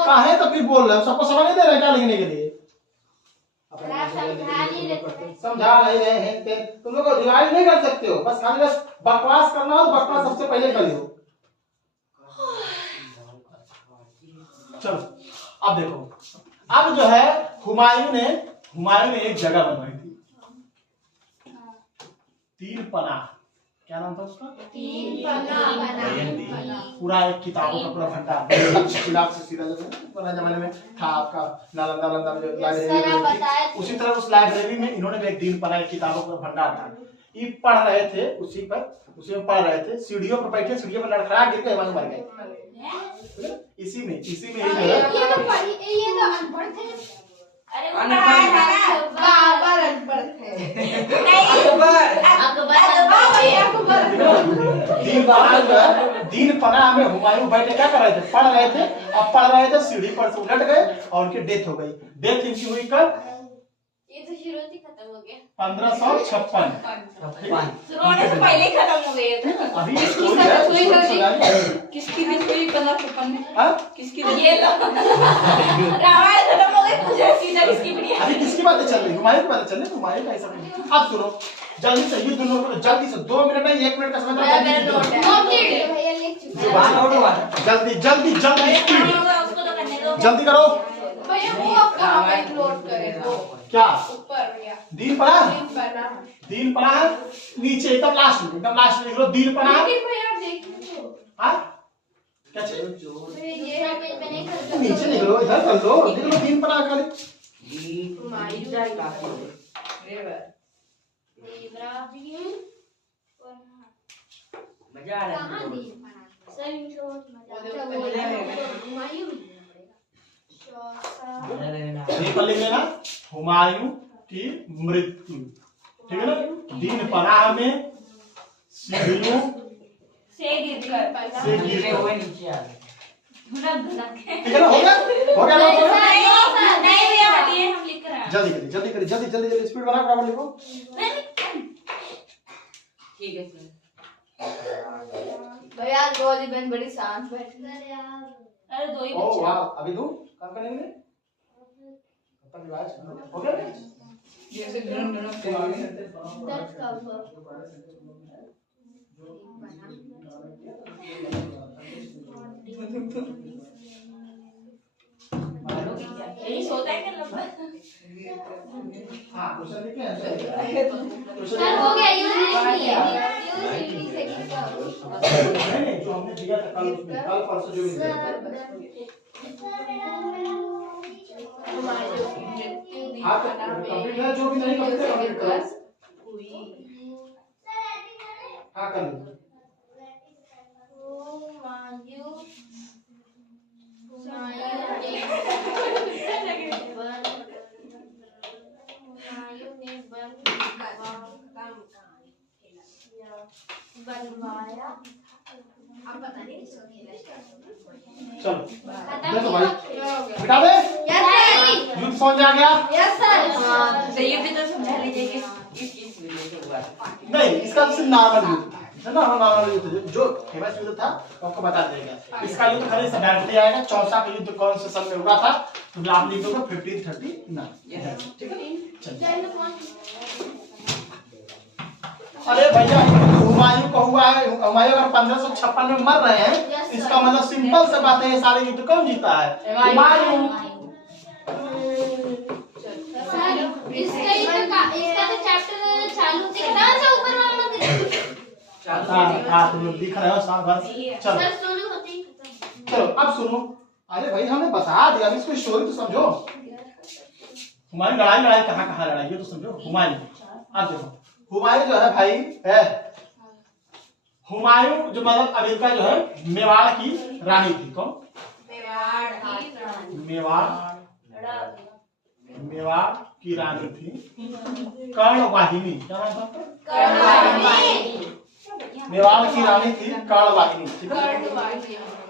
काहे तो फिर बोल रहे हो, सबको समझ नहीं दे रहे क्या लिखने के लिए? आप समझा नहीं रहे। समझा नहीं रहे हैं, तुम लोग रिवाइज नहीं कर सकते हो, बस खाली बस बकवास करना हो तो बकवास सबसे पहले करियो। चलो अब देखो, अब जो है हुमायूं ने एक जगह बनवाई थी, तीर पनाह, क्या नाम था उसका? तीन पन्ना। पूरा एक किताबों का पूरा भंडार चिराग से सीधा जो पुराने जमाने में था आपका नालंदा में जो लाइब्रेरी, उसी तरह उस लाइब्रेरी में इन्होंने भी एक दिन पढ़ा, एक किताबों का भंडार था। ये पढ़ रहे थे उसी में पढ़ रहे थे, सीढ़ियों पर बैठे, सीढ़ियों पर लड़खड़ा गिर गए, वहीं मर गए। इसी में ये तो अनपढ़ थे। अरे वो पढ़ाया था ना। बाबर अनपढ़ थे। दिन पनाह में हुमायूं बैठे क्या कर रहे थे? पढ़ रहे थे। अब पढ़ रहे थे, सीढ़ी पर से उलट गए और उनकी डेथ हो गई। डेथ इनकी हुई कब? ये तो शुरू ही खत्म हो गया। 1556। रोने से पहले खत्म हो गए थे। अभी ये स्टोरी है। किसकी हुई 1556 में? हाँ? किसकी ये लो रामायण खत्म हो गई, पूजा सीधा किसकी बढ़िया। अभी किसकी बातें चल रही? हुमायूं की बातें चल रही। हुमायूं का ऐसा नहीं। अब सुनो जल्दी से युद्ध नोट करो, जल्दी से 2 मिनट नहीं 1 मिनट का समय दो। भैया लिख चुके हैं। जल्दी जल्दी जल्दी स्पीड, उसको तो करने दो। जल्दी करो। भैया वो अब कहाँ पे लोड करें वो क्या ऊपर भैया दिन पढ़ा? दिन बना। दिन पढ़ा नीचे एकदम लास्ट में लिख लो दिन पढ़ा। लेकिन भैया देखिए हाँ क्या चीज? ये पेज पे नहीं कर नीचे लिख लो, इधर कर लो, लिख लो दिन पढ़ा खाली। मजा आ रहा कहां है। दी सर इनको ये पर लिख लेना हुमायूं की मृत्यु, ठीक है ना? दिन पनाह में सीढ़ियों से गिरकर से गिर हुए नीचे आ गए। धुनक धुनक के। ठीक है ना? हो गया नहीं भैया हटिए, हम लिख कर आए। जल्दी करिए जल्दी करिए जल्दी जल्दी जल्दी स्पीड बना बराबर लिखो। ठीक है सर। भैया गोली बहन बड़ी शांत बैठी अरे दो ही ओ बच्चे। वाह अभी दो काम करेंगे तब रिवाज हो गया। जैसे ढूंढ ढूंढ के दर्द का हुआ यही सोता है क्या लंबा? हां क्वेश्चन लिखे हैं सर हो गया यूज से नहीं जो हमने दिया था कल परसों जो भी दिया हाँ कंप्लीट है, जो भी नहीं कंप्लीट है कंप्लीट करो। हाँ कर लो। बनवाया अब पता नहीं किसको खेला चलो देखो भाई है। बेटा दे यस सर युद्ध समझ आ गया? यस सर तो ये भी तो समझा लीजिए कि इस वजह से हुआ। नहीं इसका सिर्फ नॉर्मल युद्ध है ना, नॉर्मल युद्ध जो फेमस युद्ध था आपको बता देगा। इसका युद्ध खाली सब डायरेक्टली आएगा। चौसा का युद्ध कौन से सन में हुआ था तो आप लिख दोगे 1539। ठीक है चलिए। अरे भैया हुमायूं का हुआ है, हुमायूं अगर 1556 में मर रहे हैं इसका मतलब सिंपल से बात है ये सारे युद्ध कौन जीता है? हुमायूं। सर इसका तो चैप्टर चालू कितना से ऊपर वाला हाँ तुम लोग दिख रहे हो साथ बस चलो सर शुरू होते ही खत्म। चलो अब सुनो। अरे भाई हमने बता दिया, अब इसको स्टोरी तो समझो। हुमायूं लड़ाई कहाँ लड़ाई ये तो समझो। हुमायूं अब देखो हुमायूं जो है भाई है हुमायूं जो मतलब अब इनका जो है मेवाड़ की रानी थी। कौन? मेवाड़ की रानी थी कर्णवाहिनी। क्या नाम था? मेवाड़ की रानी थी कर्णवाहिनी। ठीक है।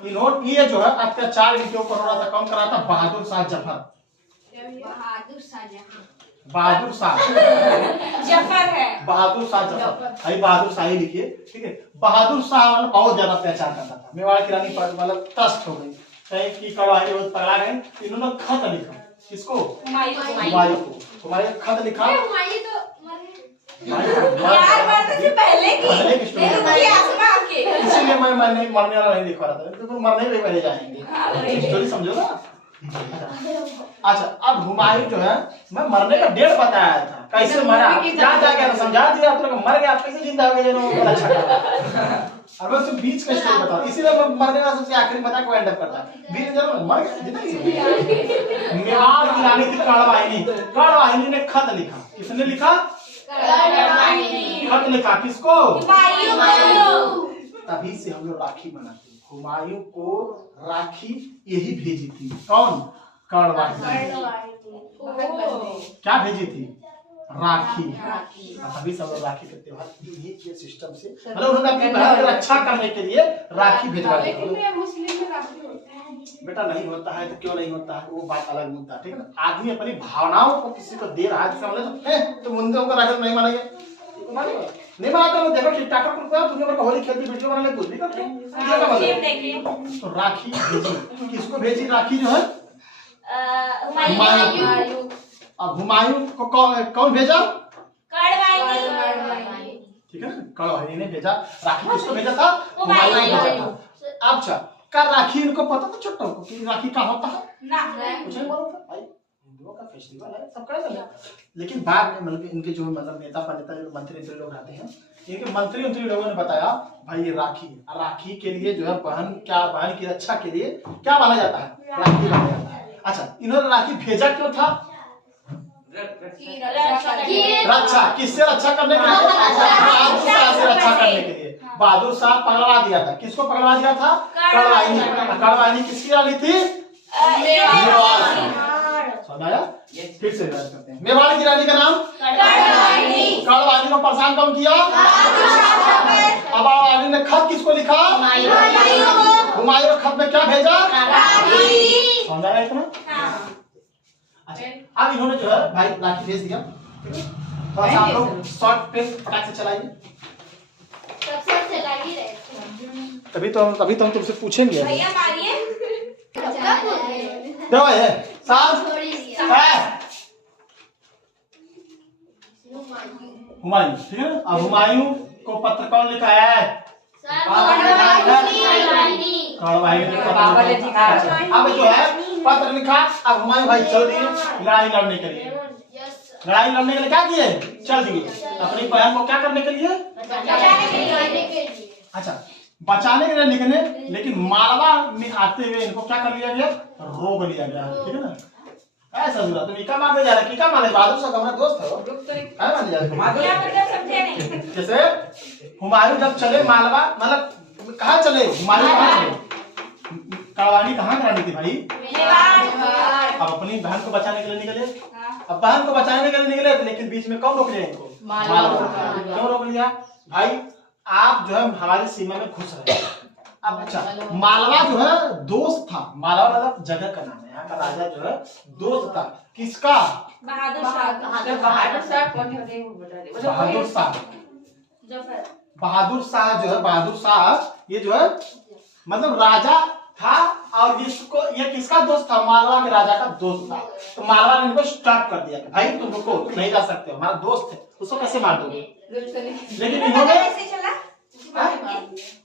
इन्होंने ये जो है अत्याचार इनके ऊपर हो रहा था, कौन करा था? बहादुर शाह जफर। बहादुर शाह जफर है। बहादुर शाह जफर। अभी बहादुर शाह ही लिखिए। ठीक है। बहादुर शाह मतलब बहुत ज्यादा अत्याचार करता था। मेवाड़ की रानी पर मतलब त्रस्त हो गई कहीं की कड़वाही बहुत पकड़ा गए। इन्होंने खत लिखा किसको? हुमायूं को। हुमायूं खत लिखा यार मरने से पहले की इसीलिए मैं मरने वाला नहीं दिखा रहा था, तो मरने भी पहले जाएंगे। स्टोरी समझो ना। अच्छा अब हुमायूं जो है मैं मरने का डेट बताया था, कैसे मरा क्या जाएगा तो समझा दिया, आप लोग मर गया आप कैसे जिंदा हो गए जो अच्छा लगा। अब मैं सिर्फ बीच का स्टोरी बताऊं, इसीलिए मैं मरने का सबसे आखिरी बता को एंड अप करता है। बीच जरूर मर गया जिंदा। मेवाड़ की रानी थी कालवाहिनी, कालवाहिनी ने खत लिखा, किसने लिखा? खत लिखा किसको? तभी से हम लोग राखी मनाते हैं। हुमायूं को राखी यही भेजी थी, कौन? कालवाहिनी। क्या भेजी थी? राखी। तभी सब लोग राखी के त्योहार ये सिस्टम से मतलब उन्होंने अपनी बहन की रक्षा करने के लिए राखी भिजवा दी। मुस्लिम में राखी होता है बेटा नहीं होता है तो क्यों नहीं होता है, वो बात अलग मुद्दा, ठीक है ना। आदमी अपनी भावनाओं को किसी को दे रहा है तो मुंडे को राखी नहीं मानेंगे, नहीं मानते लोग। देखो टिकटॉक पर दुनिया भर का होली खेलती वीडियो बनाने कुछ भी करते हैं। तो राखी भेजी, किसको भेजी राखी जो है? हुमायूं। अब हुमायूं को कौन भेजा? ठीक है ना, कालवाहिनी ने भेजा। राखी किसको भेजा था? हुमायूं ने भेजा था। अच्छा का राखी इनको पता था छोटों को कि राखी क्या होता है? कुछ नहीं मालूम था भाई, हिंदुओं का फेस्टिवल है सब कर लेते। लेकिन बाद में मतलब इनके जो मतलब नेता मंत्री लोग आते हैं, इनके मंत्री लोगों ने बताया भाई ये राखी के लिए जो है बहन की रक्षा के लिए क्या माना जाता है? राखी माना जाता है। अच्छा इन्होंने राखी भेजा क्यों था? रक्षा किससे रक्षा करने के लिए? बहादुर शाह से रक्षा करने के लिए। बहादुर शाह पकड़वा दिया था, किसको पकड़वा दिया था? कालवाहिनी किसकी रानी थी? सुनाया फिर से याद करते हैं। मेवाड़ की रानी का नाम कालवाहिनी को परेशान कौन किया? अब कालवाहिनी ने खत किसको लिखा? हुमायूं ने खत में क्या भेजा? समझा इतना? अच्छा अब इन्होंने जो है भाई राखी भेज दिया, थोड़ा सा आप लोग शॉर्ट पे फटाक से चलाइए। तभी तो हम तुमसे पूछेंगे। भैया मारिए। देखो ये सांस हुमायूं, ठीक है। अब हुमायूं को पत्र कौन लिखा है? कालवाहिनी ने पत्र लिखा। अब जो है पत्र लिखा, अब हुमायूं भाई चल दिए लड़ाई लड़ने के लिए। लड़ाई लड़ने के लिए क्या किए? चल दिए अपनी बहन को क्या करने के लिए? अच्छा बचाने के लिए निकले, लेकिन मालवा में आते हुए इनको क्या कर लिया गया? रोक लिया गया, ठीक है ना। ऐसा हुआ तुम क्या माने जा रहे? क्या माने? बहादुर शाह हमारा दोस्त है, क्या माने जा रहे? जैसे हुमायूं जब चले मालवा, मतलब कहाँ चले? हुमायूं कहाँ चले? कालवाहिनी कहाँ रानी थी भाई? अब अपनी बहन को बचाने के लिए निकले। अब बहन को बचाने के लिए निकले थे, लेकिन बीच में कौन रोक लिया इनको? मालवा। क्यों रोक लिया भाई? आप जो है हमारी सीमा में घुस रहे हैं। अब अच्छा मालवा जो है दोस्त था, मालवा मतलब जगह का नाम है, यहाँ का राजा जो है दोस्त था किसका? बहादुर शाह। बहादुर शाह कौन है वो बता दे। बहादुर शाह। बहादुर शाह जो है, बहादुर शाह ये जो है मतलब राजा था, और ये किसका दोस्त था? मालवा के राजा का दोस्त था। तो मालवा ने इनको स्टॉप कर दिया कि भाई तुम रुको, तुम नहीं जा सकते हो, हमारा दोस्त है, उसको कैसे मार दोगे? लेकिन इन्होंने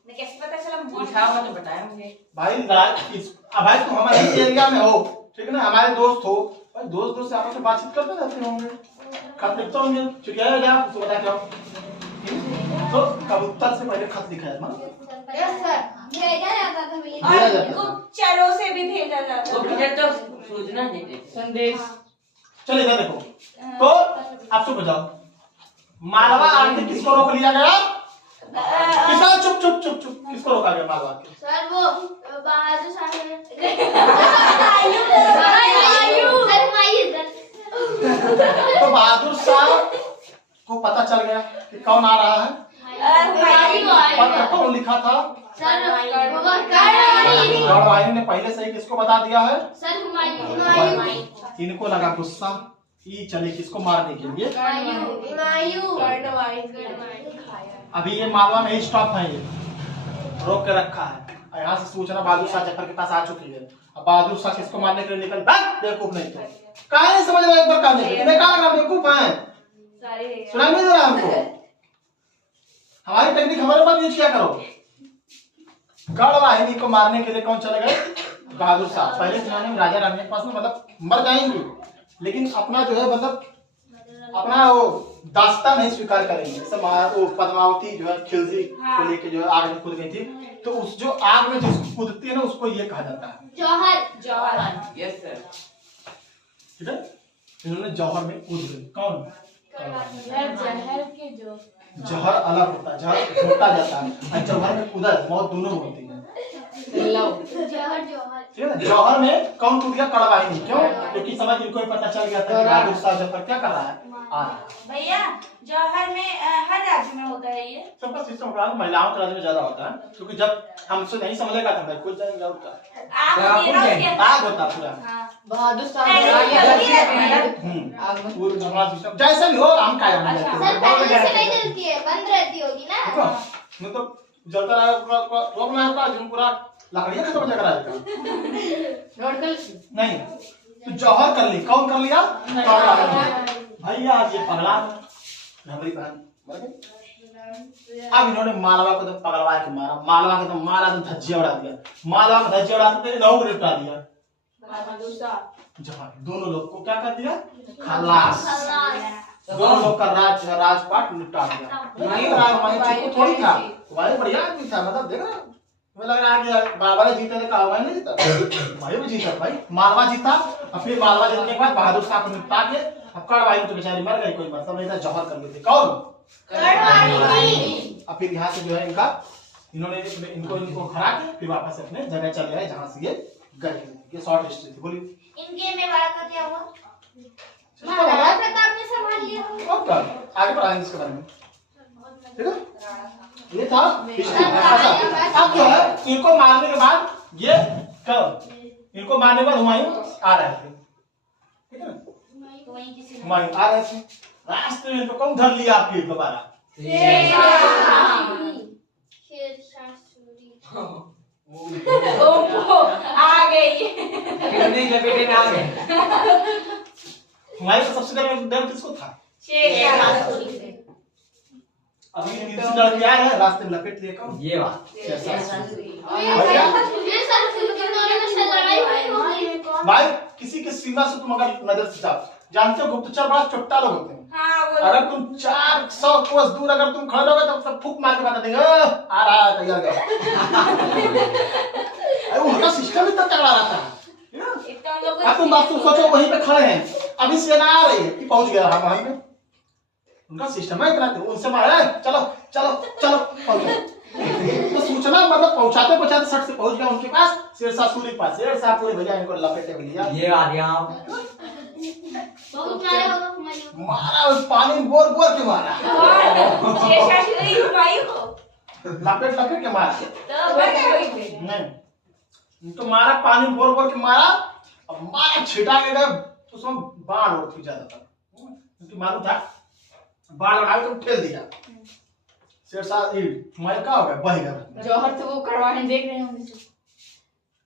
कैसे पता चला? पूछा होगा तो बताया मुझे भाई भाई तुम हमारे एरिया में हो, ठीक है ना, हमारे दोस्त हो भाई, दोस्त से आपस में बातचीत करते रहते होंगे, खत लिखते होंगे, चुटिया जा उसको बता के आओ। तो कबूतर से पहले खत लिखा जाता था, और गुप्तचरों से भी भेजा जाता तो फिर तो सूचना देते संदेश। चलो इधर देखो, तो आप चुप हो जाओ। मालवा आके किसको रोक लिया गया? किसको? चुप चुप चुप चुप, किसको रोका गया मालवा के? सर वो बहादुर शाह तो बहादुर शाह को पता चल गया कि कौन आ रहा है। पत्र कौन लिखा था? कालवाहिनी ने पहले से ही किसको बता दिया है? इनको लगा गुस्सा, ये चले किसको मारने के लिए। अभी ये मालवा में ही स्टॉप है, ये रोक के रखा है। यहाँ से सूचना बहादुर शाह जफर के पास आ चुकी है। अब बहादुर शाह किसको मारने के लिए निकल? बेवकूफ नहीं तो कहा नहीं समझ रहे, एक बार कहने के बेवकूफ है, सुना नहीं दे रहा हमको। हमारी टेक्निक हमारे पास यूज किया करो। कालवाहिनी को मारने के लिए कौन चले गए? बहादुर शाह पहले जमाने में राजा रानी के पास में मतलब मर जाएंगे, लेकिन अपना जो है मतलब अपना वो दास्तान नहीं स्वीकार करेंगे। जैसे वो पद्मावती जो है खिलजी को लेके जो है आग में कूद गई थी, तो उस जो आग में जो कूदती है ना उसको ये कहा जाता है जौहर। Yes sir. ठीक है, इन्होंने जौहर में कूद गई। कौन? जहर के जो जहर अलग होता है, जहर घोटा जाता है, और जौहर में कूदा मौत दोनों होती है। ठीक है, जौहर में कौन कूद गया? कड़वाही। क्यों? क्योंकि समझ इनको ही पता चल गया था कि बहादुर शाह जफर क्या कर रहा है। भैया जौहर में हर राज्य में होता है ये सबका सिस्टम महिलाओं के राज्य में ज्यादा होता है, क्योंकि जब हमसे नहीं समझेगा तो भाई कुछ जाएंगे होता आग होता पूरा। बहादुर शाह जैसा भी हो हम क्या सर पहले से नहीं जलती है, बंद रहती होगी ना। मतलब जलता रहा रोकना है जो पूरा लकड़ियां खत्म हो जाएगा नहीं। तो जौहर कर ली, कौन कर लिया? भैया ये पगला हमारी बहन मर गई। अब इन्होंने मालवा को तो पगलवा के मारा, मालवा को तो मारा तो धज्जियां उड़ा दिया, मालवा को धज्जियां उड़ाते नौ को निपटा दिया। जहाँ दोनों लोग को क्या कर दिया? खलास। दोनों लोग का राजपाट निपटा दिया। नहीं राजमानी थोड़ी था, भाई बढ़िया आदमी था, मतलब देख रहे मुझे लग रहा है कि बाबा ने जीते ने कहा भाई नहीं जीता, भाई भी जीता, भाई मालवा जीता। और फिर मालवा जीतने के बाद बहादुर शाह को निपटा के अब कड़वाही तो बेचारी मर गई, कोई मतलब नहीं था, जौहर कर लेते। कौन? अब फिर यहाँ से जो है इन्होंने इनको हरा के फिर वापस अपने जगह चले गए जहाँ से ये गए। ये शॉर्ट हिस्ट्री थी। बोलिए इनके मेवाड़ का क्या हुआ? महाराणा प्रताप ने संभाल लिया। और क्या आगे बढ़ाएंगे इसके बारे में। ठीक है, ये था हिस्ट्री। अब जो है इनको मारने के बाद ये इनको मारने के बाद हुमायूं आ रहे थे। ठीक है, हुमायूं आ रहे थे, रास्ते में इनको कौन धर लिया आपके दोबारा? आ गई लपेटे में आ गए। हुमायूं का सबसे डर किसको था? अभी तीसरी लड़की आया है, रास्ते में लपेट लिया। कौन? ये बात भाई किसी के सीमा से तुम अगर नजर से जाओ, जानते हो गुप्तचर बड़ा चुट्टा लोग होते हैं। अगर तुम 400 कोस दूर अगर तुम खड़े रहोगे तो सब फूक मार के बता देंगे आ रहा है तैयार गया। उनका सिस्टम इतना तगड़ा रहता है। अब तुम बात सोचो, वहीं पे खड़े हैं, अभी सेना आ रही है कि पहुंच गया हम वहीं पे। उनका सिस्टम है इतना, उनसे मारे चलो चलो चलो पहुंचो। तो सूचना मतलब पहुंचाते पहुंचाते सट से पहुंच गया उनके पास, शेरशाह सूरी के पास। शेरशाह पूरे भैया इनको लपेटे में लिया, ये आ गया मारा उस पानी में बोर बोर के मारा, लपेट लपेट के मारा। नहीं तो मारा पानी में बोर बोर के मारा, अब मारा छिटा के गए उसमें बाढ़ उठी ज्यादा था, क्योंकि मालूम था बाढ़ उठा के ठेल दिया। शेरशाह हुमायूं का हो गया, बह गया। जौहर तो वो कड़वाही देख रहे होंगे।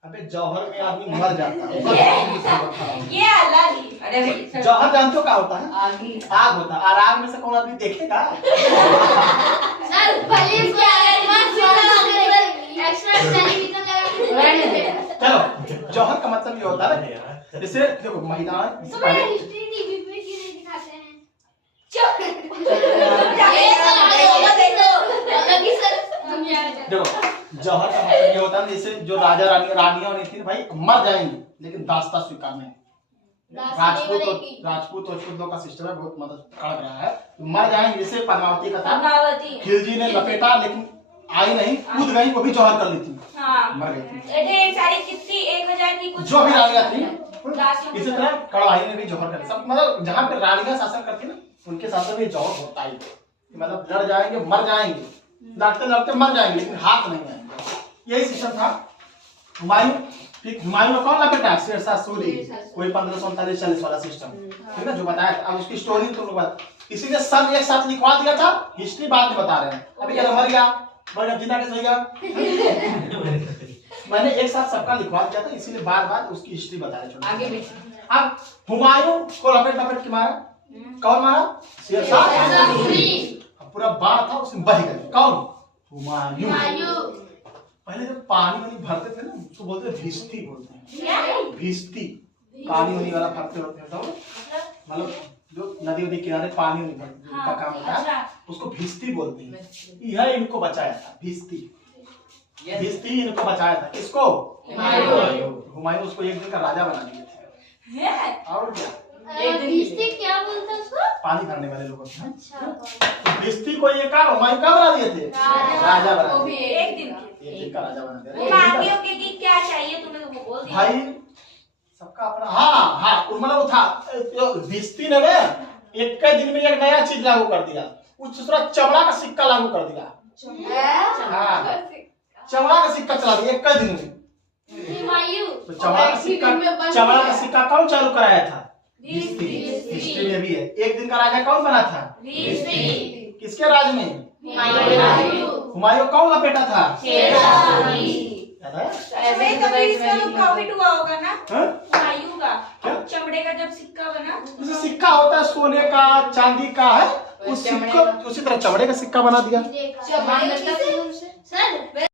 अबे जौहर में आदमी मर जाता है। ये अलग ही। अरे भाई जौहर जानते हो क्या होता है? आगे आग होता है, और आग में से कौन आदमी देखेगा? सर पहले एक्स्ट्रा टेलीविजन लगा। चलो जौहर का मतलब ये होता है, जैसे देखो महिलाएं पहले हिस्ट्री टीवी पे क्यों नहीं दिखाते हैं? देखो जौहर का मतलब ये होता है, जैसे जो राजा रानियां होती थी भाई मर जाएंगी लेकिन दास्ता स्वीकार नहीं। राजपूत लोग का सिस्टम है, बहुत मदद कर रहा है, मर जाएंगे। जैसे पद्मावती का था, खिलजी ने लपेटा लेकिन आई नहीं, कूद गई, वो भी जौहर कर ली थी, मर गई थी। ढेर सारी कितनी 1000 की कुछ जो भी रानियां थी इसी तरह कड़वाही ने भी जौहर कर, सब मतलब जहाँ पे रानियां शासन करती ना उनके शासन में जौहर होता ही, मतलब लड़ जाएंगे मर जाएंगे, लड़ते लड़ते मर जाएंगे लेकिन हाथ नहीं आएंगे। यही सिस्टम था। हुमायूं को कौन लपेटा? शेरशाह सूरी, कोई 1539-40 वाला सिस्टम, ठीक है, जो बताया। अब उसकी स्टोरी तुम लोग इसीलिए सब एक साथ लिखवा दिया था, हिस्ट्री बाद में बता रहे हैं। अभी क्या मर गया जिंदा कैसे गया, मैंने एक साथ सबका लिखवा दिया था, इसीलिए बार बार उसकी हिस्ट्री बता रहे आगे भी। अब हुमायूं को लपेट के मारा, कौन मारा? शेरशाह। पूरा बाढ़ था उसमें बह गए। कौन? हुमायूं। पहले जब पानी वानी भरते थे ना उसको बोलते थे भिस्ती बोलते हैं। क्या? भिस्ती पानी वानी वाला भरते होते हैं तो मतलब जो नदी वदी किनारे पानी वानी भरते हाँ, का काम होता है अच्छा। उसको भिस्ती बोलते हैं। यह इनको बचाया था भिस्ती। भिस्ती इनको बचाया था। किसको? हुमायूं उसको एक दिन का राजा बना दिए थे। है? और क्या? भिस्ती क्या बोलते हैं उसको? पानी भरने वाले लोगों को। अच्छा भिस्ती को ये काम हुमायूं कब बना दिए थे? राजा बना वो भी दिए। एक दिन के। एक दिन का राजा बना वो दिया। आगे होके कि क्या चाहिए तुम्हें तो वो बोल दिया। भाई सबका अपना हाँ मतलब वो था भिस्ती ने एक दिन में एक नया चीज लागू कर दिया। उस दूसरा चमड़ा का सिक्का लागू कर दिया। हाँ चमड़ा का सिक्का चला दिया एक दिन में। हुमायूं तो चमड़ा का सिक्का कौन चालू कराया था? भिस्ती। हिस्ट्री में भी है। एक दिन का राजा कौन बना था? भिस्ती। किसके राज में? हुमायूं कौन लपेटा था? याद है? तुम्हें कभी इसका तो प्रॉफिट हुआ होगा ना? हाँ? हुमायूं का क्या? चमड़े का जब सिक्का बना। जैसे सिक्का होता है सोने का चांदी का है उस सिक्का उसी तरह चमड़े का सिक्का बना दिया। चमड़े का सर